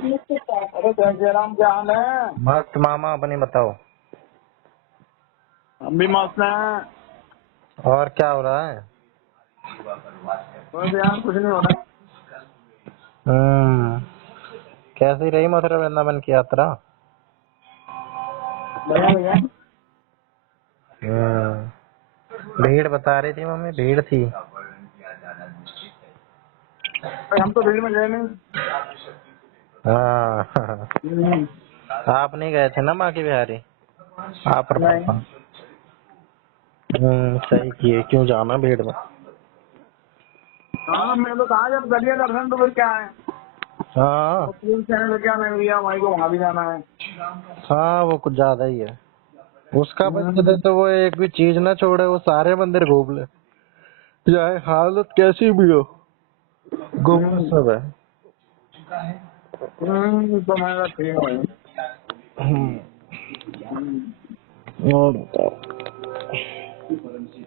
अरे जय राम, क्या हाल है? मस्त मामा, अपनी बताओ। हम भी मस्त हैं। और क्या हो रहा है? बस यार कुछ नहीं हो रहा। कैसी रही मथुरा वृंदावन की यात्रा? बढ़िया भैया। भीड़ बता रही थी मम्मी, भीड़ थी। हम तो भीड़ में गए नहीं। हाँ। हम्म, आप नहीं गए थे ना माँ की बिहारी? आप और नहीं। पापा। सही किए, क्यों जाना भीड़ में। हाँ, मैं तो कहा जब गलिया दर्शन तो फिर क्या है। हाँ तो पूल से लेके आना है भैया, भाई को वहाँ भी जाना है। हाँ, वो कुछ ज्यादा ही है। उसका बजट है हम्म, तो वो एक भी चीज ना छोड़े, वो सारे मंदिर घूम ले, चाहे हालत कैसी भी हो, घूमना हम्म, सब है। तो मैं ठीक है। हम्म, हम्म, और बताओ।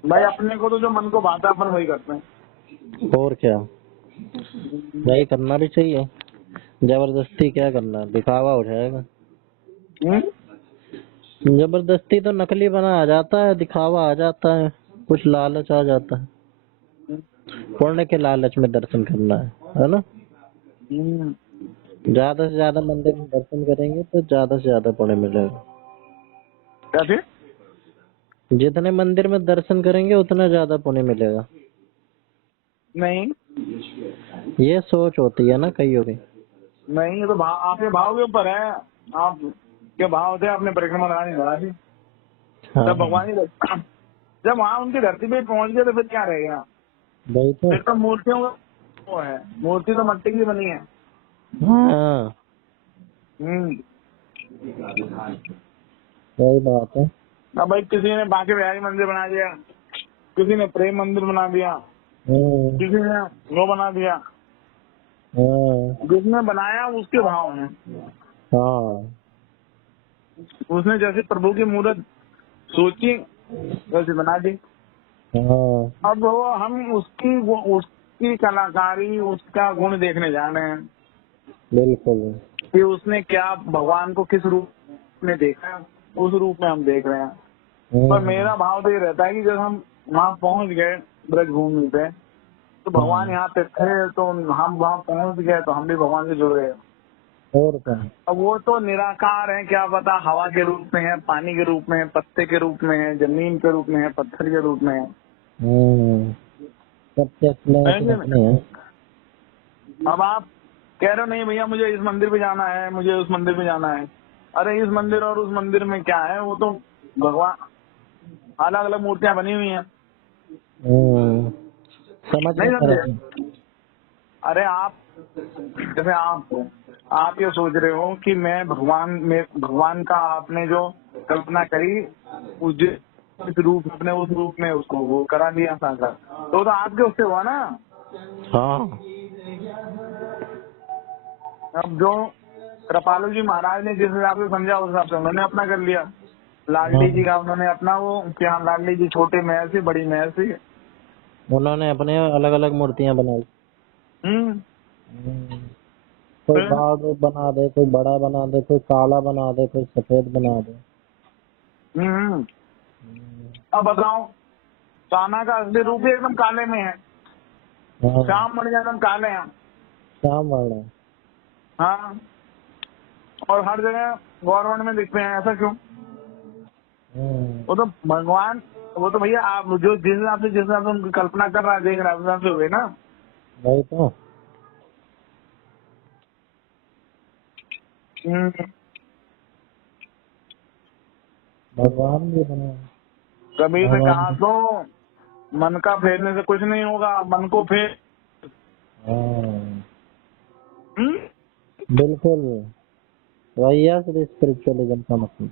भाई अपने को तो जो मन को भाता अपन वही करते हैं। और क्या, हम्म, यही करना भी चाहिए। जबरदस्ती क्या करना, दिखावा हो जाएगा। हम्म, जबरदस्ती तो नकली बना आ जाता है, दिखावा आ जाता है, कुछ लालच आ जाता है। पुण्य के लालच में दर्शन करना है ना। हम्म। ज्यादा से ज्यादा मंदिर में दर्शन करेंगे तो ज्यादा से ज्यादा पुण्य मिलेगा। क्या चीज? जितने मंदिर में दर्शन करेंगे उतना ज्यादा पुण्य मिलेगा। नहीं ये सोच होती है ना कईयों की। नहीं, ये तो आपके भाव के ऊपर है। आप के भाव थे, आपने परिक्रमा लगा नहीं लगा थी। हाँ, जब भगवान ही जब वहाँ उनकी धरती पे पहुंच गए तो फिर क्या रहेगा? वही तो। फिर तो मूर्तियों का वो है, मूर्ति तो मट्टी की बनी है। हाँ, हम्म। वही बात है। अब भाई किसी ने बांके बिहारी मंदिर बना दिया, किसी ने प्रेम मंदिर बना दिया, हम्म, किसी ने वो बना दिया। हाँ, जिसने बनाया उसके भाव हैं। हाँ, उसने जैसे प्रभु की मूर्त सोची वैसे बना दी। हाँ, अब वो हम उसकी कलाकारी, उसका गुण देखने जा रहे हैं बिल्कुल। कि उसने क्या भगवान को किस रूप में देखा, उस रूप में हम देख रहे हैं। पर हम्म, मेरा भाव तो ये रहता है कि जब हम वहाँ पहुँच गए ब्रजभूमि पे, तो भगवान हाँ, यहाँ पे थे, तो हम वहाँ पहुँच गए तो हम भी भगवान से जुड़ गए। और क्या। अब वो तो निराकार है, क्या पता हवा के रूप में है, पानी के रूप में है, पत्ते के रूप में है, जमीन के रूप में है, पत्थर के रूप में है। सबके अपने है कि नहीं? अपने हैं। अब आप कह रहे हो नहीं भैया मुझे इस मंदिर पे जाना है, मुझे उस मंदिर पे जाना है। अरे इस मंदिर और उस मंदिर में क्या है, वो तो भगवान अलग अलग मूर्तियां बनी हुई हैं। हम्म, समझ में नहीं आ समझे? रहा है। अरे आप जैसे आप ये सोच रहे हो कि मैं भगवान का आपने जो कल्पना करी, उस जिस रूप अपने उस रूप में उसको वो करा दिया साकार, तो आपके उससे हुआ ना। हाँ, अब जो कृपालु जी महाराज ने जिस हिसाब से समझा उस हिसाब से उन्होंने अपना कर लिया। हाँ, लाडली जी का उन्होंने अपना वो क्या, लाडली जी छोटे महल से बड़ी महल से। उन्होंने अपने अलग अलग मूर्तियां बनाई। हम्म। हम्म, कोई फिर बाल रूप बना दे, कोई बड़ा बना दे, कोई काला बना दे, कोई सफेद बना दे। हम्म। अब बताओ, कान्हा का असली रूप ही एकदम काले में है। हाँ, श्याम बढ़ एकदम काले हैं। श्याम वर्ण। हाँ, और हर जगह गवर्नमेंट में दिखते हैं, ऐसा क्यों? हम्म, वो तो भगवान, वो तो भैया आप जो जिस हिसाब से उनकी कल्पना कर रहा है, देख रहा है, उस हिसाब से हुए ना। वही तो। हम्म। भगवान भी बना। कबीर ने भगवान कहा भी। तो मन का फेरने से कुछ नहीं होगा, मन को फेर। हाँ, हम्म? बिल्कुल। वही है असली स्पिरिचुअलिज्म का मतलब।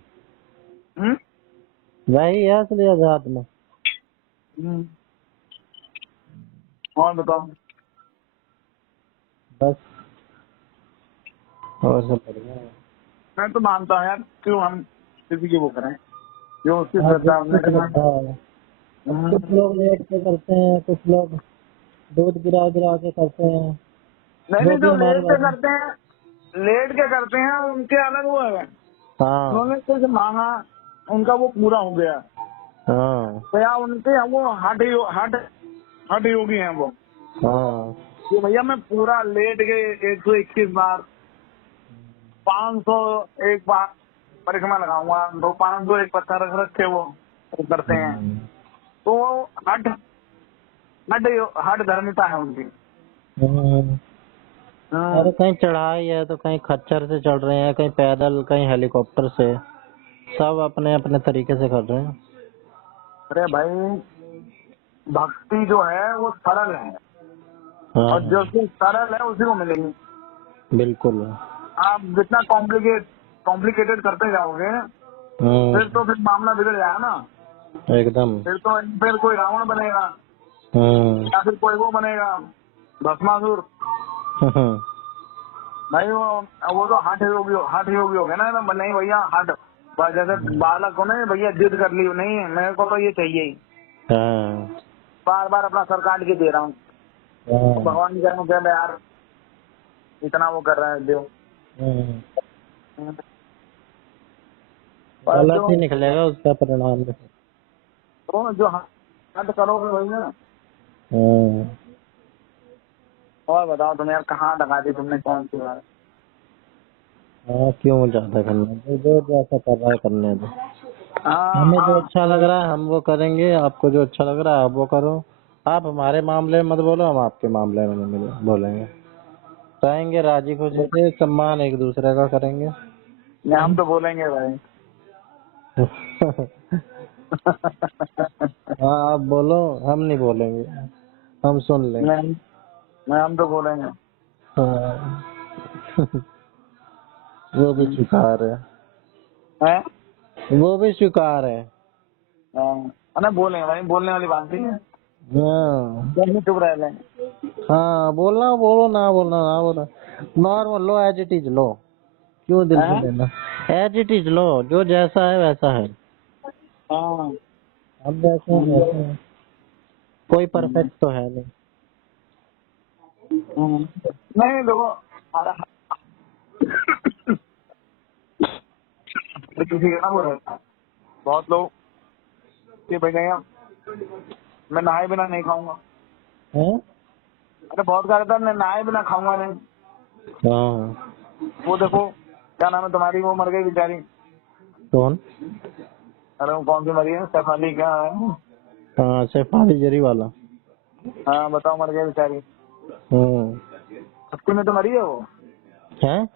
हम्म? वही है असली अध्यात्म। हम्म। और बताओ। बस, और सब बढ़िया है। मैं तो मानता हूँ यार, क्यों हम किसी की वो करें, जो उसकी हाँ, श्रद्धा जिसकी हमने कहा। श्रद्धा है। अब कुछ हम्म। लोग लेट के करते हैं, कुछ लोग दूध गिरा गिरा के करते हैं, नहीं वो नहीं, भी जो हमारे लेट से बारे में। करते हैं लेट के करते हैं, उनके अलग वो है। हाँ उन्होंने कुछ मांगा, उनका वो पूरा हो गया। हाँ तो यार उनके वो हठ योगी हैं वो। हाँ। कि भैया मैं पूरा लेट के 121 बार 500 एक बार परिक्रमा लगाऊंगा, 500 एक पत्थर रख के वो करते हैं। तो हठ हठ हठ धर्मिता है उनकी। हम्म। हम्म। अरे कहीं चढ़ाई है तो कहीं खच्चर से चढ़ रहे हैं, कहीं पैदल, कहीं हेलीकॉप्टर से, सब अपने अपने तरीके से कर रहे हैं। अरे भाई भक्ति जो है वो सरल है, और हाँ जो चीज सरल है उसी को मिलेगी। बिल्कुल। आप जितना कॉम्प्लिकेटेड करते जाओगे फिर मामला बिगड़ जाएगा ना। एकदम। फिर कोई रावण बनेगा, या फिर कोई वो बनेगा भस्मासुर। भाई वो तो हठ योगी हो गया ना। तो नहीं भैया हठ, जैसे बालक हो ना, भैया जिद कर ली, नहीं मेरे को तो ये चाहिए ही, बार बार अपना सर काट के दे रहा हूँ। तो भगवान क्या यार इतना वो कर रहे हैं देव। पर गलत ही निकलेगा उसका परिणाम। तो जो हट करोगे वही ना। और बताओ तुम यार, कहाँ लगा दी तुमने, कौन सी बात? हाँ क्यों ज्यादा करना, जो जैसा कर रहा है करने दो। हमें जो अच्छा लग रहा है हम वो करेंगे, आपको जो अच्छा लग रहा है आप वो करो। आप हमारे मामले में मत बोलो, हम आपके मामले में नहीं बोलेंगे। रहेंगे राजी खुशी से, सम्मान एक दूसरे का करेंगे। नहीं हम तो बोलेंगे भाई। हाँ आप बोलो, हम नहीं बोलेंगे, हम सुन लेंगे। नहीं हम तो बोलेंगे। हाँ। वो भी स्वीकार है, हैं? वो भी स्वीकार है। अरे बोलेंगे भाई, बोलने वाली बात नहीं है। हाँ चुप रह लेंगे। हाँ, बोलना बोलो, ना बोलना ना बोलना, नॉर्मल लो, एज इट इज लो, क्यों दिल से लेना। एज इट इज लो, जो जैसा है वैसा है। अब जैसे हैं वैसे हैं, कोई परफेक्ट तो है नहीं। नहीं देखो, किसी का ना वो रहता है, बहुत लोग कि भैया मैं नहाए बिना नहीं खाऊंगा। हैं? अरे बहुत कह रहा था मैं नहाए बिना खाऊंगा नहीं। हाँ। वो देखो क्या नाम है तुम्हारी, वो मर गई बेचारी। कौन? अरे वो कौन सी मरी है, सैफाली क्या है? हाँ शेफाली जरी वाला। हाँ बताओ, मर गई बेचारी। भक्ति में तो मरी है वो। है?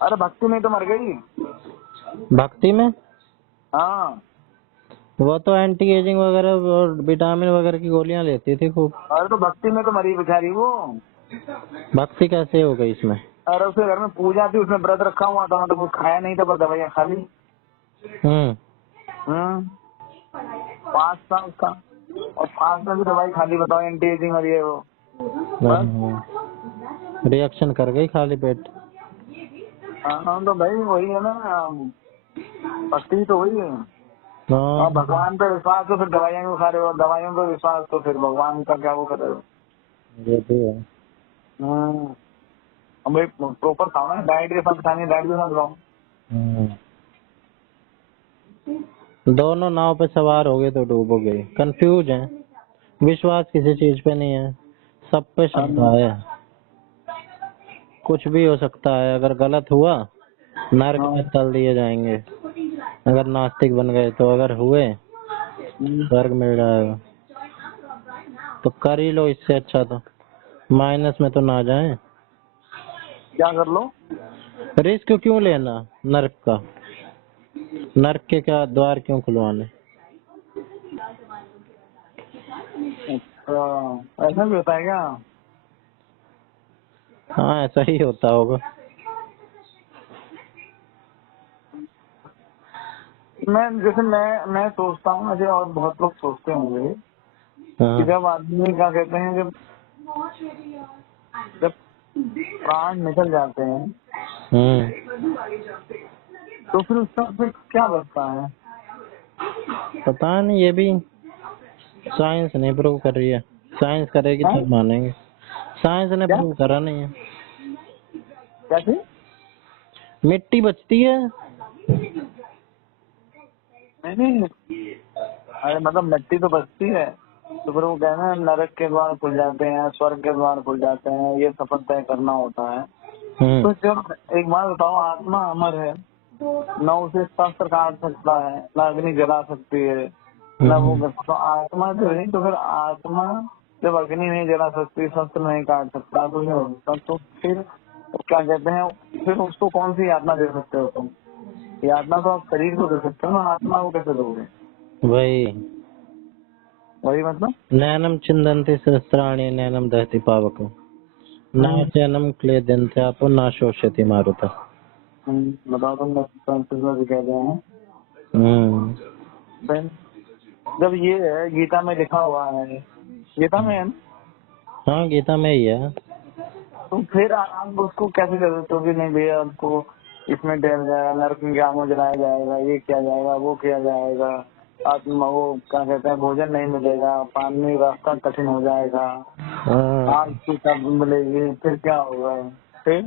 अरे भक्ति में तो मर गई। भक्ति में? हाँ। वो तो एंटी एजिंग वगैरह और विटामिन वगैरह की गोलियां लेती थी खूब। अरे तो भक्ति में तो मरी बेचारी वो। भक्ति कैसे हो गई इसमें? अरे उसके घर में पूजा थी, उसने व्रत रखा हुआ था, तो कुछ खाया नहीं था, पर दवाइयाँ खा ली। 5 साल का, और 5 साल की दवाई खा ली, बताओ एंटी एजिंग मरी है वो। रिएक्शन कर गई खाली पेट। हाँ तो भाई वही है ना, भक्ति तो वही है। और भगवान पे विश्वास तो फिर दवाइयाँ क्यों खा रहे हो, दवाइयों पे विश्वास तो फिर भगवान का क्या वो कर रहे हो। ये भी है। अब एक प्रॉपर खाओ ना, डाइट के साथ खानी, डाइट के साथ खाओ। दोनों नाव पे सवार हो गए तो डूबोगे। कंफ्यूज है, विश्वास किसी चीज पे नहीं है, सब पे श्रद्धा है। कुछ भी हो सकता है, अगर गलत हुआ नरक में तल दिए जाएंगे, अगर नास्तिक बन गए तो, अगर हुए स्वर्ग मिल जाएगा। तो कर ही लो, इससे अच्छा तो माइनस में तो ना जाए। क्या कर लो, रिस्क क्यों लेना नरक का, नरक के क्या द्वार क्यों खुलवाने। ऐसा भी होता है क्या? हाँ ऐसा ही होता होगा। मैं सोचता हूँ, मुझे और बहुत लोग सोचते होंगे कि जब आदमी क्या कहते हैं, जब प्राण निकल जाते हैं तो फिर उसका फिर क्या बचता है? पता नहीं, ये भी साइंस नहीं प्रूव कर रही है। साइंस करेगी तब मानेंगे। साइंस ने प्रूव करा नहीं है। क्या चीज? मिट्टी बचती है। नहीं, अरे मतलब मिट्टी तो बचती है, तो फिर वो कहना है नरक के द्वार खुल जाते हैं, स्वर्ग के द्वार खुल जाते हैं, ये सफर तय करना होता है। तो जब एक बात बताओ, आत्मा अमर है, न उसे शस्त्र काट सकता है, न अग्नि जला सकती है, न वो तो आत्मा जो है, तो फिर आत्मा जब अग्नि नहीं जला सकती, शस्त्र नहीं काट सकता, तो फिर क्या कहते हैं, फिर उसको कौन सी यातना दे सकते हो तुम? यातना तो आप शरीर को दे सकते हो ना, आत्मा को कैसे दोगे? वही मतलब नैनम चिंदन्ति सहस्राणि नैनम दहति पावकम् न चैनम क्लेदन्ते आपो न शोषयति मारुतः। बताओ तुम संस्कृत कह रहे हैं। जब ये है गीता में लिखा हुआ है, गीता में है ना? हाँ गीता में ही है। तो फिर आप उसको कैसे कर सकते हो कि नहीं भैया आपको इसमें डर जाएगा, नरक में आग जलाया जाएगा, ये किया जाएगा, वो किया जाएगा, आत्मा वो क्या कहते हैं भोजन नहीं मिलेगा, पानी रास्ता कठिन हो जाएगा, आग की तब मिलेगी, फिर क्या होगा? फिर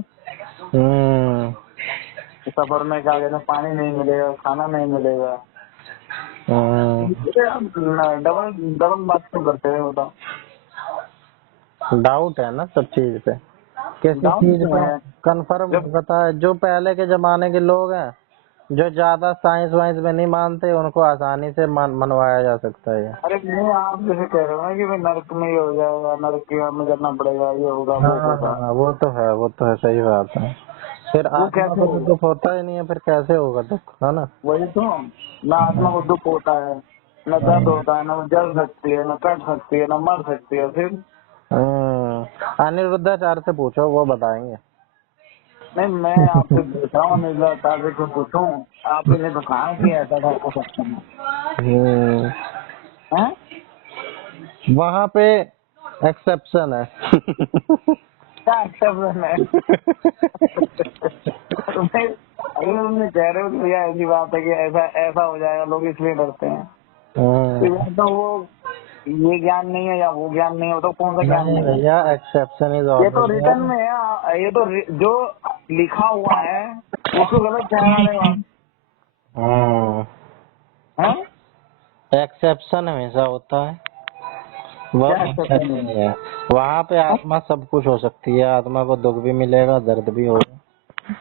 सफर में क्या कहते हैं पानी नहीं मिलेगा, खाना नहीं मिलेगा, डबल डबल बात तो करते हैं। बताओ, डाउट है ना सब चीज पे, किसी चीज पे कंफर्म पता है। जो पहले के जमाने के लोग हैं, जो ज्यादा साइंस वाइंस में नहीं मानते, उनको आसानी से मनवाया जा सकता है। अरे नहीं, आप जैसे कह रहे हो ना कि भाई नरक में ये हो जाएगा, नरक में करना पड़ेगा, ये होगा, वो होगा। वो तो है, सही बात है। फिर आत्मा को तो दुख होता ही नहीं है, फिर कैसे होगा दुख, है ना? वही तो, ना आत्मा को दुख होता है, न दर्द होता है, न जल सकती है, न कट सकती है, न मर सकती है। फिर अनिरुद्धाचार्य से पूछो, वो बताएंगे। नहीं, मैं आपसे पूछ रहा हूँ, अनिरुद्धाचार्य को पूछूं? आपने तो कहा कि ऐसा था हो सकता है, वहाँ पे एक्सेप्शन है। क्या एक्सेप्शन है? तुमने कह रहे हो कि भैया ऐसी बात है कि ऐसा ऐसा हो जाएगा, लोग इसलिए डरते हैं। तो वो ये ज्ञान नहीं है या वो ज्ञान नहीं है, तो कौन सा ज्ञान नहीं है भैया? एक्सेप्शन इज ये तो रिटर्न में है, ये तो जो लिखा हुआ है उसको गलत कहना नहीं। एक्सेप्शन हमेशा होता है, वहाँ पे आत्मा सब कुछ हो सकती है, आत्मा को दुख भी मिलेगा, दर्द भी होगा।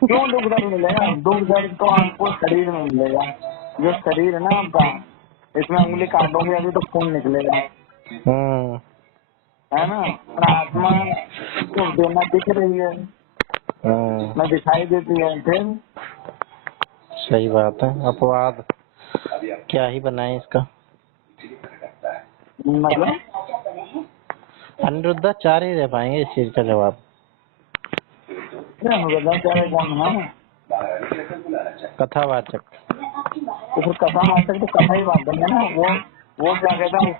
क्यों दुख दर्द मिलेगा? दुख दर्द तो आपको शरीर में मिलेगा, जो शरीर है ना आपका, इसमें उंगली काटोगे अभी तो खून निकलेगा, है ना? और आत्मा तो देना दिख रही है, ना दिखाई देती है। फिर सही बात है, अपवाद क्या ही बनाए इसका मतलब। अनिरुद्धाचार्य ही दे पाएंगे इस चीज का जवाब। अनिरुद्धाचार्य कौन है? कथावाचक। तो फिर कथावाचक तो कथा ही वाचक है ना, वो क्या कहते हैं,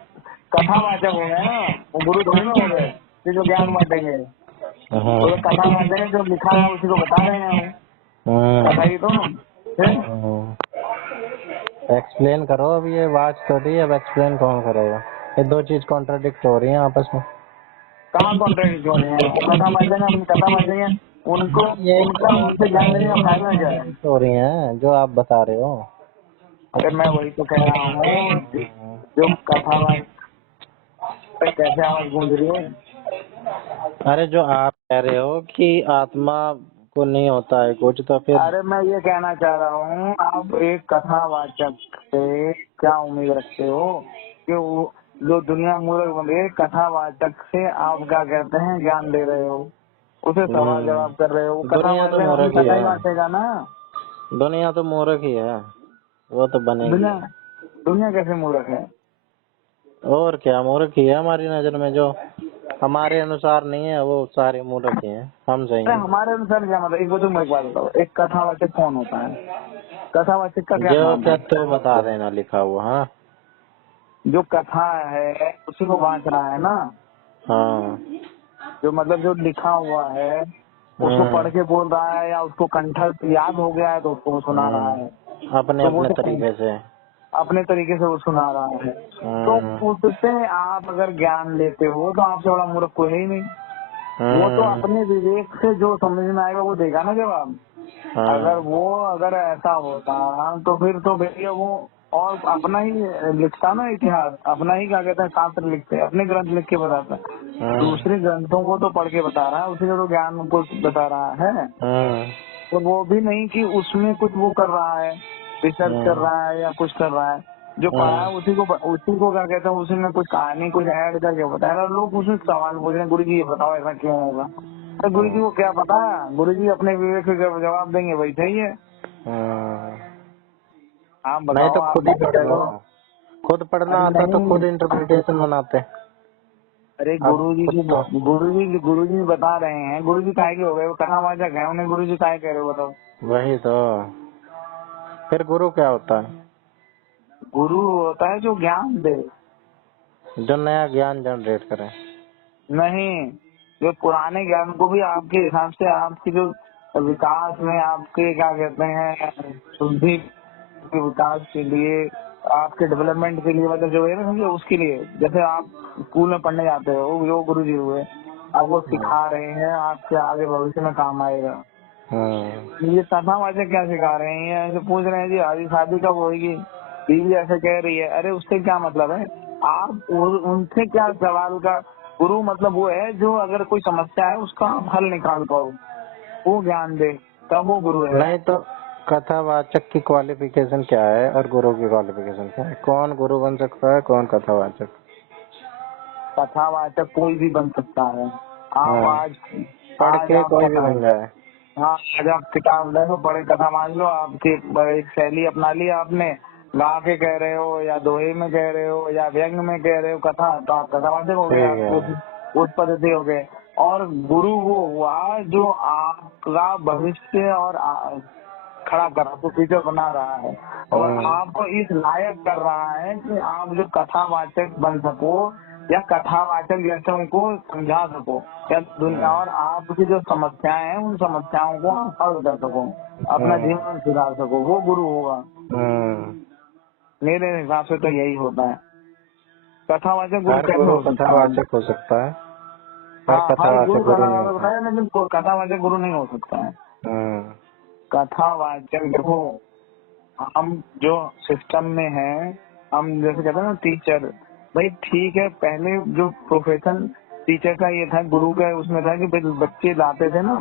कथावाचक हो गए ना, वो गुरु थोड़ी ना हो गए कि जो ज्ञान बांटेंगे। तो कथावाचक है, जो लिखा है उसी को बता रहे हैं, कथा ही तो। एक्सप्लेन करो, अब ये वाच तो दी, अब एक्सप्लेन कौन करेगा? ये दो चीज कॉन्ट्राडिक्ट हो रही हैं आपस में। कहाँ कॉन्ट्राडिक्ट हो रही है? कथा वाचक है, उनको उनसे ज्ञान लेने का फायदा क्या है? हो रही हैं जो आप बता रहे हो। अरे मैं वही तो कह रहा हूँ, जो कथावाचक पे कैसे आवाज गूंज रही है। अरे जो आप कह रहे हो कि आत्मा को नहीं होता है कुछ, तो फिर अरे मैं ये कहना चाह रहा हूँ, आप एक कथावाचक से क्या उम्मीद रखते हो कि वो जो दुनिया मूर्ख बन रही है, कथावाचक से आप क्या कहते हैं ज्ञान दे रहे हो, उसे सवाल जवाब कर रहे हो। कथावाचक अपनी कथा ही बांटेगा ना। दुनिया तो मूर्ख ही है, वो तो बनेगी। दुनिया कैसे मूर्ख है? और क्या, मूर्ख ही है हमारी नजर में, जो हमारे अनुसार नहीं है वो सारे मूर्ख ही हैं, हम सही हैं। हमारे अनुसार क्या मतलब? एक बात बताओ, एक कथावाचक कौन होता है? कथावाचक का क्या जो काम है? तो बता देना लिखा हुआ। हाँ, जो कथा है उसी को बांट रहा है ना। हाँ, जो मतलब जो लिखा हुआ है उसको पढ़ के बोल रहा है, या उसको कंठस्थ याद हो गया है तो उसको सुना रहा है अपने अपने तरीके से, अपने तरीके से वो सुना रहा है। तो उससे आप अगर ज्ञान लेते हो तो आपसे बड़ा मूर्ख कोई है ही नहीं। वो तो अपने विवेक से जो समझ में आएगा वो देगा ना जवाब। अगर ऐसा होता तो फिर तो भैया वो और अपना ही लिखता ना इतिहास, अपना ही क्या कहते हैं शास्त्र लिखते, अपने ग्रंथ लिख के बताता। दूसरे ग्रंथों को तो पढ़ के बता रहा है, उसी का तो ज्ञान को बता रहा है। तो वो भी नहीं कि उसमें कुछ वो कर रहा है, रिसर्च कर रहा है या कुछ कर रहा है। जो पढ़ा है उसी को क्या कहते हैं, उसी में कुछ कहानी कुछ ऐड करके बताया। लोग उसमें सवाल पूछ रहे हैं, गुरु जी ये बताओ ऐसा क्यों होगा। तो गुरु जी को क्या पता है, गुरु जी अपने विवेक से जवाब देंगे, वही सही है। आप बताओ। नहीं तो खुद ही पढ़ लो, खुद पढ़ना आता तो खुद इंटरप्रिटेशन बनाते। अरे गुरु जी बता रहे हैं, गुरु जी काहे के हो गए, वो कथावाचक है, उन्हें गुरु जी काहे कह रहे हो बताओ। वही तो, फिर गुरु क्या होता है? गुरु होता है जो ज्ञान दे, जो नया ज्ञान जनरेट करे। नहीं, जो पुराने ज्ञान को भी आपके हिसाब से आपके जो विकास में आपके क्या कहते हैं शुद्धि के विकास के लिए, आपके डेवलपमेंट के लिए, मतलब जो है ना समझे उसके लिए। जैसे आप स्कूल में पढ़ने जाते हो, वो गुरु जी हुए, आपको सिखा रहे हैं, आपके आगे भविष्य में काम आएगा। ये कथावाचक क्या सिखा रहे हैं, ऐसे पूछ रहे हैं जी आदि शादी कब होगी, बीवी ऐसे कह रही है। अरे उससे क्या मतलब है, आप उनसे क्या सवाल का। गुरु मतलब वो है जो अगर कोई समस्या है उसका आप हल निकाल पाओ, वो ज्ञान दे, तब वो गुरु है। नहीं तो कथावाचक की क्वालिफिकेशन क्या है और गुरु की क्वालिफिकेशन क्या है? कौन गुरु बन सकता है, कौन कथावाचक? कथावाचक कोई भी बन सकता है। आप आज पढ़ के कोई भी बन जाए। हाँ, आज आप किताब ले लो, बड़े कथा मान लो, आपकी एक शैली अपना ली आपने, गा के कह रहे हो या दोहे में कह रहे हो या व्यंग में कह रहे हो कथा, तो आप कथावाचक हो गए, उस पद्धति हो गए। और गुरु वो हुआ जो आपका भविष्य और खड़ा कर आपको फ्यूचर बना रहा है और आपको इस लायक कर रहा है कि आप जो कथावाचक बन सको या कथावाचक जैसे उनको समझा सको या दुनिया और आपकी जो समस्याएं हैं उन समस्याओं को आप हल कर सको, अपना जीवन सुधार सको, वो गुरु होगा। मेरे हिसाब से तो यही होता है। कथावाचक गुरु कैसे हो सकता है? कथावाचक हो सकता है, हर गुरु बताया, लेकिन कथावाचक गुरु नहीं हो सकता है। कथावाचक देखो, हम जो सिस्टम में है, हम जैसे कहते हैं ना टीचर, भाई ठीक है, पहले जो प्रोफेशन टीचर का ये था, गुरु का उसमें था कि बच्चे लाते थे ना,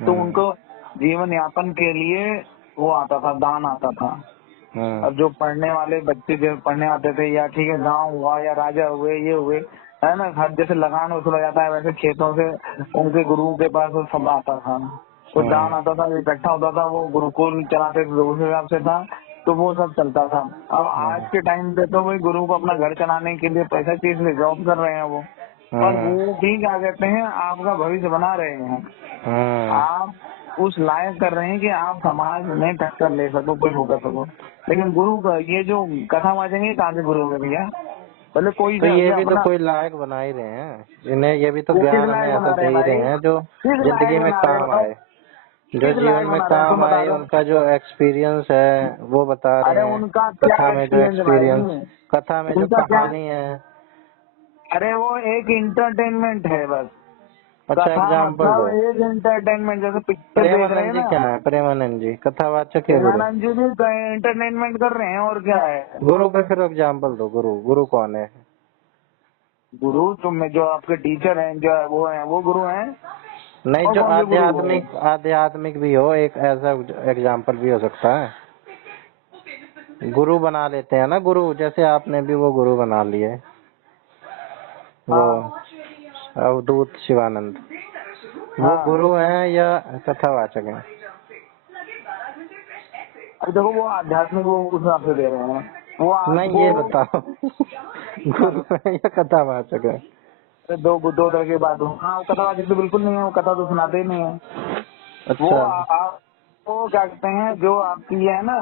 तो उनको जीवन यापन के लिए वो आता था, दान आता था। अब जो पढ़ने वाले बच्चे जो पढ़ने आते थे, या ठीक है गांव हुआ या राजा हुए, ये हुए है ना, हर जैसे लगान वसूला जाता है वैसे खेतों से उनके गुरुओं के पास वो सब आता था, तो दान आता था, इकट्ठा होता था, वो गुरुकुल चलाते थे, उस हिसाब से था, तो वो सब चलता था। अब आज के टाइम पे तो वही गुरु को अपना घर चलाने के लिए पैसा चीज ले जॉब कर रहे हैं वो, और वो भी क्या कहते हैं आपका भविष्य बना रहे हैं। आप उस लायक कर रहे हैं कि आप समाज में टक्कर ले सको, कुछ हो कर सको। लेकिन गुरु का ये जो कथावाचक है कहाँ से गुरु हो गए भैया? पहले कोई तो ये भी तो कोई लायक बना ही रहे हैं इन्हें, ये भी तो ज्ञान हमें ऐसा दे ही रहे हैं जो जिंदगी में काम आए, जो जीवन में काम आए, उनका जो एक्सपीरियंस है वो बता रहे हैं। उनका कथा में जो एक्सपीरियंस, कथा में जो कहानी है, अरे वो एक इंटरटेनमेंट है बस। अच्छा एग्जाम्पल दो। एक एंटरटेनमेंट, जैसे पिक्चर देख रहे हैं ना। क्या है प्रेमानंद जी कथावाचक है? प्रेमानंद जी भी एंटरटेनमेंट कर रहे हैं, और क्या है। गुरु का फिर एग्जाम्पल दो। गुरु कौन है? गुरु जो आपके टीचर हैं, जो वो है, वो गुरु हैं। नहीं, जो आध्यात्मिक भी हो, एक ऐसा एग्जाम्पल भी हो सकता है। गुरु बना लेते हैं ना, गुरु जैसे आपने भी वो गुरु बना लिए, वो अवधूत शिवानंद, वो गुरु हैं या कथावाचक हैं? देखो वो आध्यात्मिक वो उस हिसाब से दे रहे हैं, वो नहीं ये बताओ गुरु है या कथावाचक है? दो तरह की बात हो। हाँ, कथावाचक तो बिल्कुल नहीं है, वो कथा तो सुनाते ही नहीं है। अच्छा, वो क्या कहते हैं जो आपकी है ना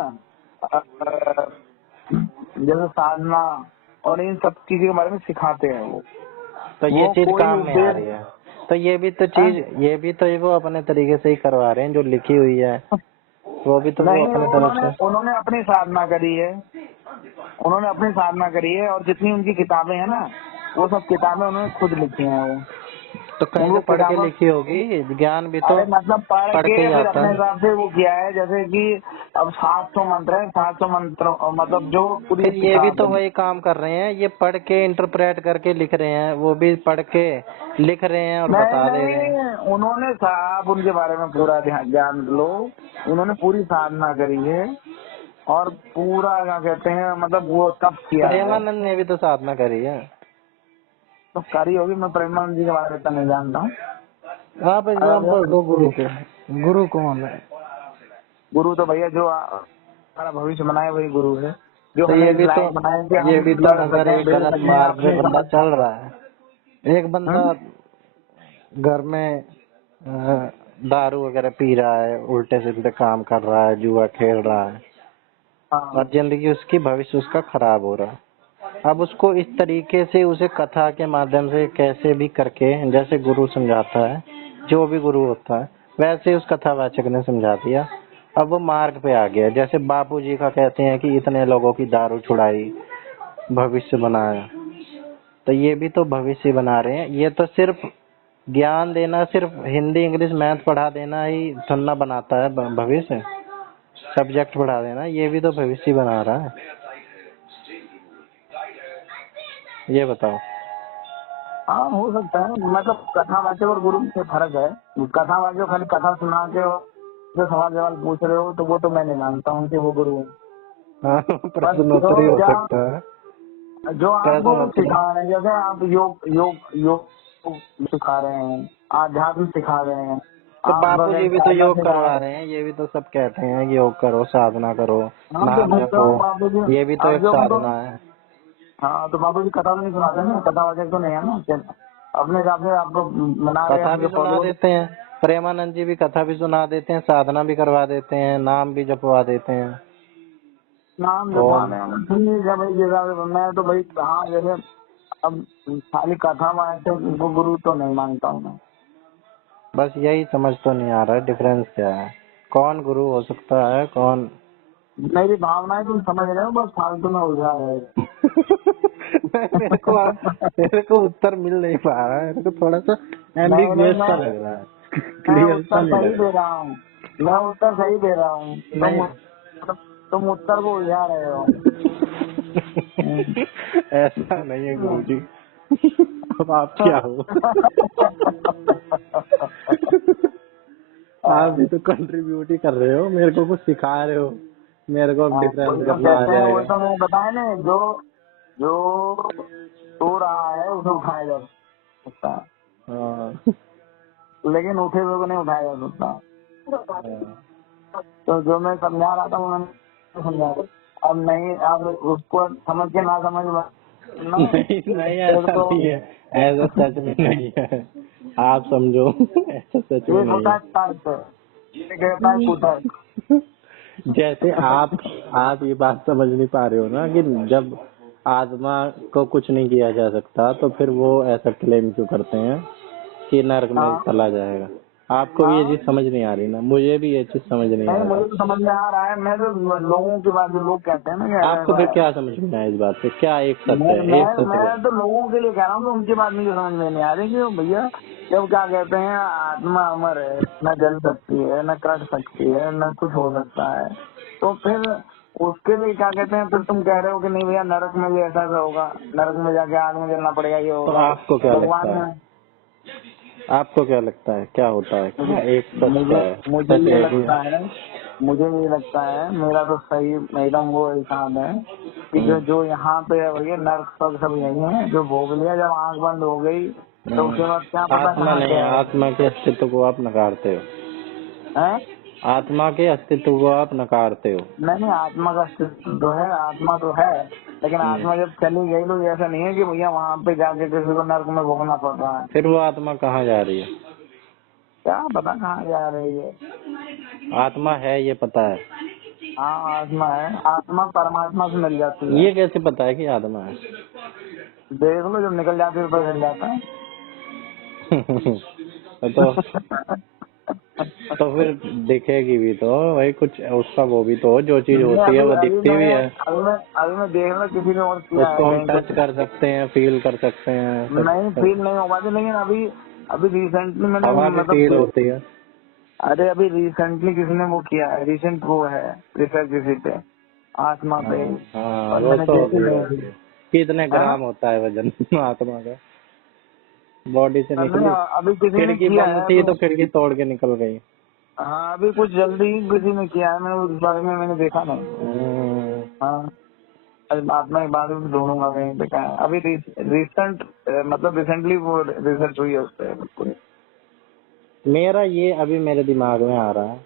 जैसे साधना और इन सब चीजों के बारे में सिखाते हैं वो, तो ये चीज काम में आ रही है। तो ये भी तो चीज, ये भी तो वो अपने तरीके से ही करवा रहे हैं, जो लिखी हुई है वो भी तो वो अपने तरफ से उन्होंने अपनी साधना करी है, उन्होंने अपनी साधना करी है, और जितनी उनकी किताबें हैं ना, वो सब किताबें उन्होंने खुद लिखी हैं वो। तो कहीं उनको से पढ़ के किताबों, लिखी होगी, ज्ञान भी तो अरे मतलब पढ़ पढ़ के के ही फिर आता अपने है। हिसाब से वो किया है, जैसे कि अब 700 मंत्र है, 700 मंत्र मतलब जो पूरी फिर ये भी किताब तो है। वही काम कर रहे हैं, ये पढ़ के इंटरप्रेट करके लिख रहे हैं, वो भी पढ़ के लिख रहे हैं और नहीं बता दे रहे हैं। नहीं, उन्होंने आप उनके बारे में पूरा ज्ञान लो, उन्होंने पूरी साधना करी है और पूरा क्या कहते हैं मतलब वो तप किया है। प्रेमानंद ने भी तो साधना करी है। तो करी होगी, मैं प्रेमानंद जी के बारे में इतना नहीं जानता हूँ। आप एग्जाम्पल दो गुरु के। गुरु कौन है? गुरु तो भैया जो हमारा भविष्य बनाए वही गुरु है, जो तो हमें ये इस भी तो लायक बनाए कि ये हम भी तो लड़ अगर सकें, एक बेच गलत सकें मार्ग पे अपनी बंदा समस्या। चल रहा है, एक बंदा घर में दारू वगैरह पी रहा है, उल्टे सीधे काम कर रहा है, जुआ खेल रहा है हाँ और जिंदगी उसकी, भविष्य उसका खराब हो रहा है। अब उसको इस तरीके से उसे कथा के माध्यम से कैसे भी करके, जैसे गुरु समझाता है, जो भी गुरु होता है वैसे उस कथावाचक ने समझा दिया। अब वो मार्ग पे आ गया, जैसे बापूजी का कहते हैं कि इतने लोगों की दारू छुड़ाई, भविष्य बनाया। तो ये भी तो भविष्य बना रहे हैं। ये तो सिर्फ ज्ञान देना, सिर्फ हिंदी इंग्लिश मैथ पढ़ा देना ही थन्ना बनाता है भविष्य, सब्जेक्ट पढ़ा देना, ये भी तो भविष्य बना रहा है। ये बताओ। हाँ, हो सकता है, मतलब कथावाचक और गुरु में फर्क है। कथावाचक खाली कथा सुना के जो सवाल जवाब पूछ रहे हो तो वो तो मैं नहीं मानता हूँ कि वो गुरु है। हाँ, बस प्रश्नोत्तरी हो सकता है। जो आपको प्रश्नोत्तरी। सिखा रहे हैं, जैसे आप योग योग योग सिखा रहे हैं, आध्यात्म सिखा रहे हैं, तो आप बापूजी भी तो साधना योग सिखा करवा रहे हैं। रहे हैं, ये भी तो सब कहते हैं कि योग करो, साधना करो, हाँ तो नाम जपो, बाबू जी, ये भी तो अब एक जो उनको, साधना है। हाँ तो बाबू जी कथा तो नहीं सुनाते ना, कथावाचक तो नहीं है ना, अपने हिसाब से आपको बना रहे हैं कथा भी अपने सुना फॉलोअर। देते हैं, प्रेमानंद जी भी कथा भी सुना देते हैं, साधना भी करवा देते हैं, नाम भी जपवा देते हैं। नाम ओम। जपवाने में ठीक है भाई, जैसा मैं तो भाई, हाँ जैसे अब खाली कथा वाचक को गुरु तो नहीं मानता हूँ मैं। बस यही समझ तो नहीं आ रहा है, डिफरेंस क्या है, कौन गुरु हो सकता है, कौन? मेरी भावनाएं तुम समझ रहे हो, बस फालतू में उलझा रहे हो। मेरे को उत्तर मिल नहीं पा रहा है, मेरे को थोड़ा सा नहीं नहीं, एम्बिगुअस सा लग रहा है, मैं क्लियर सा उत्तर नहीं सही लग दे रहा। रहा हूँ, मैं उत्तर सही दे रहा हूँ, नहीं। तुम उत्तर को उलझा रहे हो। ऐसा नहीं है गुरुजी। अब आप क्या हो? आप भी तो कंट्रीब्यूट ही कर रहे हो, मेरे को कुछ सिखा रहे हो, मेरे को अब डिफरेंस वही तो करना आ कहते हैं, वो जाएगा। तो मैंने बताया ना, जो जो सो रहा है उसे उठाया जा सकता है, हाँ। लेकिन उठे हुए को नहीं उठाया जा सकता। हाँ। तो जो मैं समझा रहा था वो मैंने समझा रहा। अब नहीं, आप उसको समझ के ना समझ ना, नहीं नहीं, फिर ऐसा तो नहीं है, ऐसा सच में नहीं है, आप समझो, ऐसा सच में एक नहीं होता है। है तर्क, एक होता है कुतर्क। जैसे आप ये बात समझ नहीं पा रहे हो ना कि जब आत्मा को कुछ नहीं किया जा सकता तो फिर वो ऐसा क्लेम क्यों करते हैं कि नरक में हाँ चला जाएगा। आपको भी ये हाँ, चीज समझ नहीं आ रही ना, मुझे भी ये चीज समझ नहीं नहीं आ रहा। मुझे तो समझ में आ रहा है, मैं तो लोगों की बात, जो लोग कहते हैं ना कि ऐसा आपको ऐसा फिर है। क्या समझ में आया इस बात से? क्या एक मैं सत्य है, मैं एक सत्य मैं है? तो लोगों के लिए कह रहा हूँ, उनकी बात मुझे समझ में नहीं आ रही कि भैया जब क्या कहते हैं आत्मा अमर है, न जल सकती है, न कट सकती है, न कुछ हो सकता है, तो फिर उसके लिए क्या कहते हैं, फिर तुम कह रहे हो कि नहीं भैया नरक में भी ऐसा ऐसा होगा, नरक में जाके आग में जलना पड़ेगा, ये तो होगा। आपको क्या लगता भगवान है? है, आपको क्या लगता है क्या होता है, मुझे क्या एक सच मुझे क्या है? मुझे सच ये है कि लगता है, मुझे ये लगता है, मेरा तो सही एकदम वो हिसाब है कि जो जो यहाँ पे है भैया नर्क स्वर्ग सब यही है, जो भोग लिया जब आंख बंद हो गई तो उसके बाद क्या पता आत्मा कहाँ नहीं, क्या आत्मा के अस्तित्व को आप नकारते हो, है। आत्मा के अस्तित्व को आप नकारते हो। नहीं, आत्मा का अस्तित्व तो है, आत्मा तो है, लेकिन आत्मा जब चली गई तो ऐसा नहीं है कि भैया वहाँ पे जाके किसी को नर्क में भोगना पड़ रहा है। फिर वो आत्मा कहाँ जा रही है? क्या पता कहाँ जा रही है। आत्मा है ये पता है? हाँ आत्मा है, आत्मा परमात्मा से मिल जाती है। ये कैसे पता है कि आत्मा है? देख लो, जब निकल जाती है तो मिल जाता है। तो फिर दिखेगी भी तो भाई कुछ उसका, वो भी तो जो चीज नहीं, होती है अभी वो अभी दिखती भी मैं है। अभी मैं देख रहा, किसी ने और किया है उसको हम कहीं टच कुछ, कर सकते हैं, फील कर सकते हैं, सब नहीं सब। फील नहीं हो पाती, लेकिन अभी अभी रिसेंटली मैंने हवा की स्पीड होती है। अरे अभी रिसेंटली किसी ने वो किया है, रिसेंट वो है रिसर्च किसी पे आत्मा पे। हाँ और वो मैंने तो देखी होती नहीं है। कितने ग्राम होता है वजन आत्मा का, बॉडी से निकली। अभी किसी ने खिड़की किया बंद है थी तो। तो खिड़की तोड़ के निकल गई। हाँ अभी कुछ जल्दी ही किसी ने किया है, मैंने उस बारे में मैंने देखा नहीं। हाँ अभी आत्मा के बारे में ढूंढूंगा कहीं पे क्या है। अभी रिसेंट मतलब रिसेंटली वो रिसर्च हुई है उस पर बिल्कुल। मेरा ये अभी मेरे दिमाग में आ रहा है,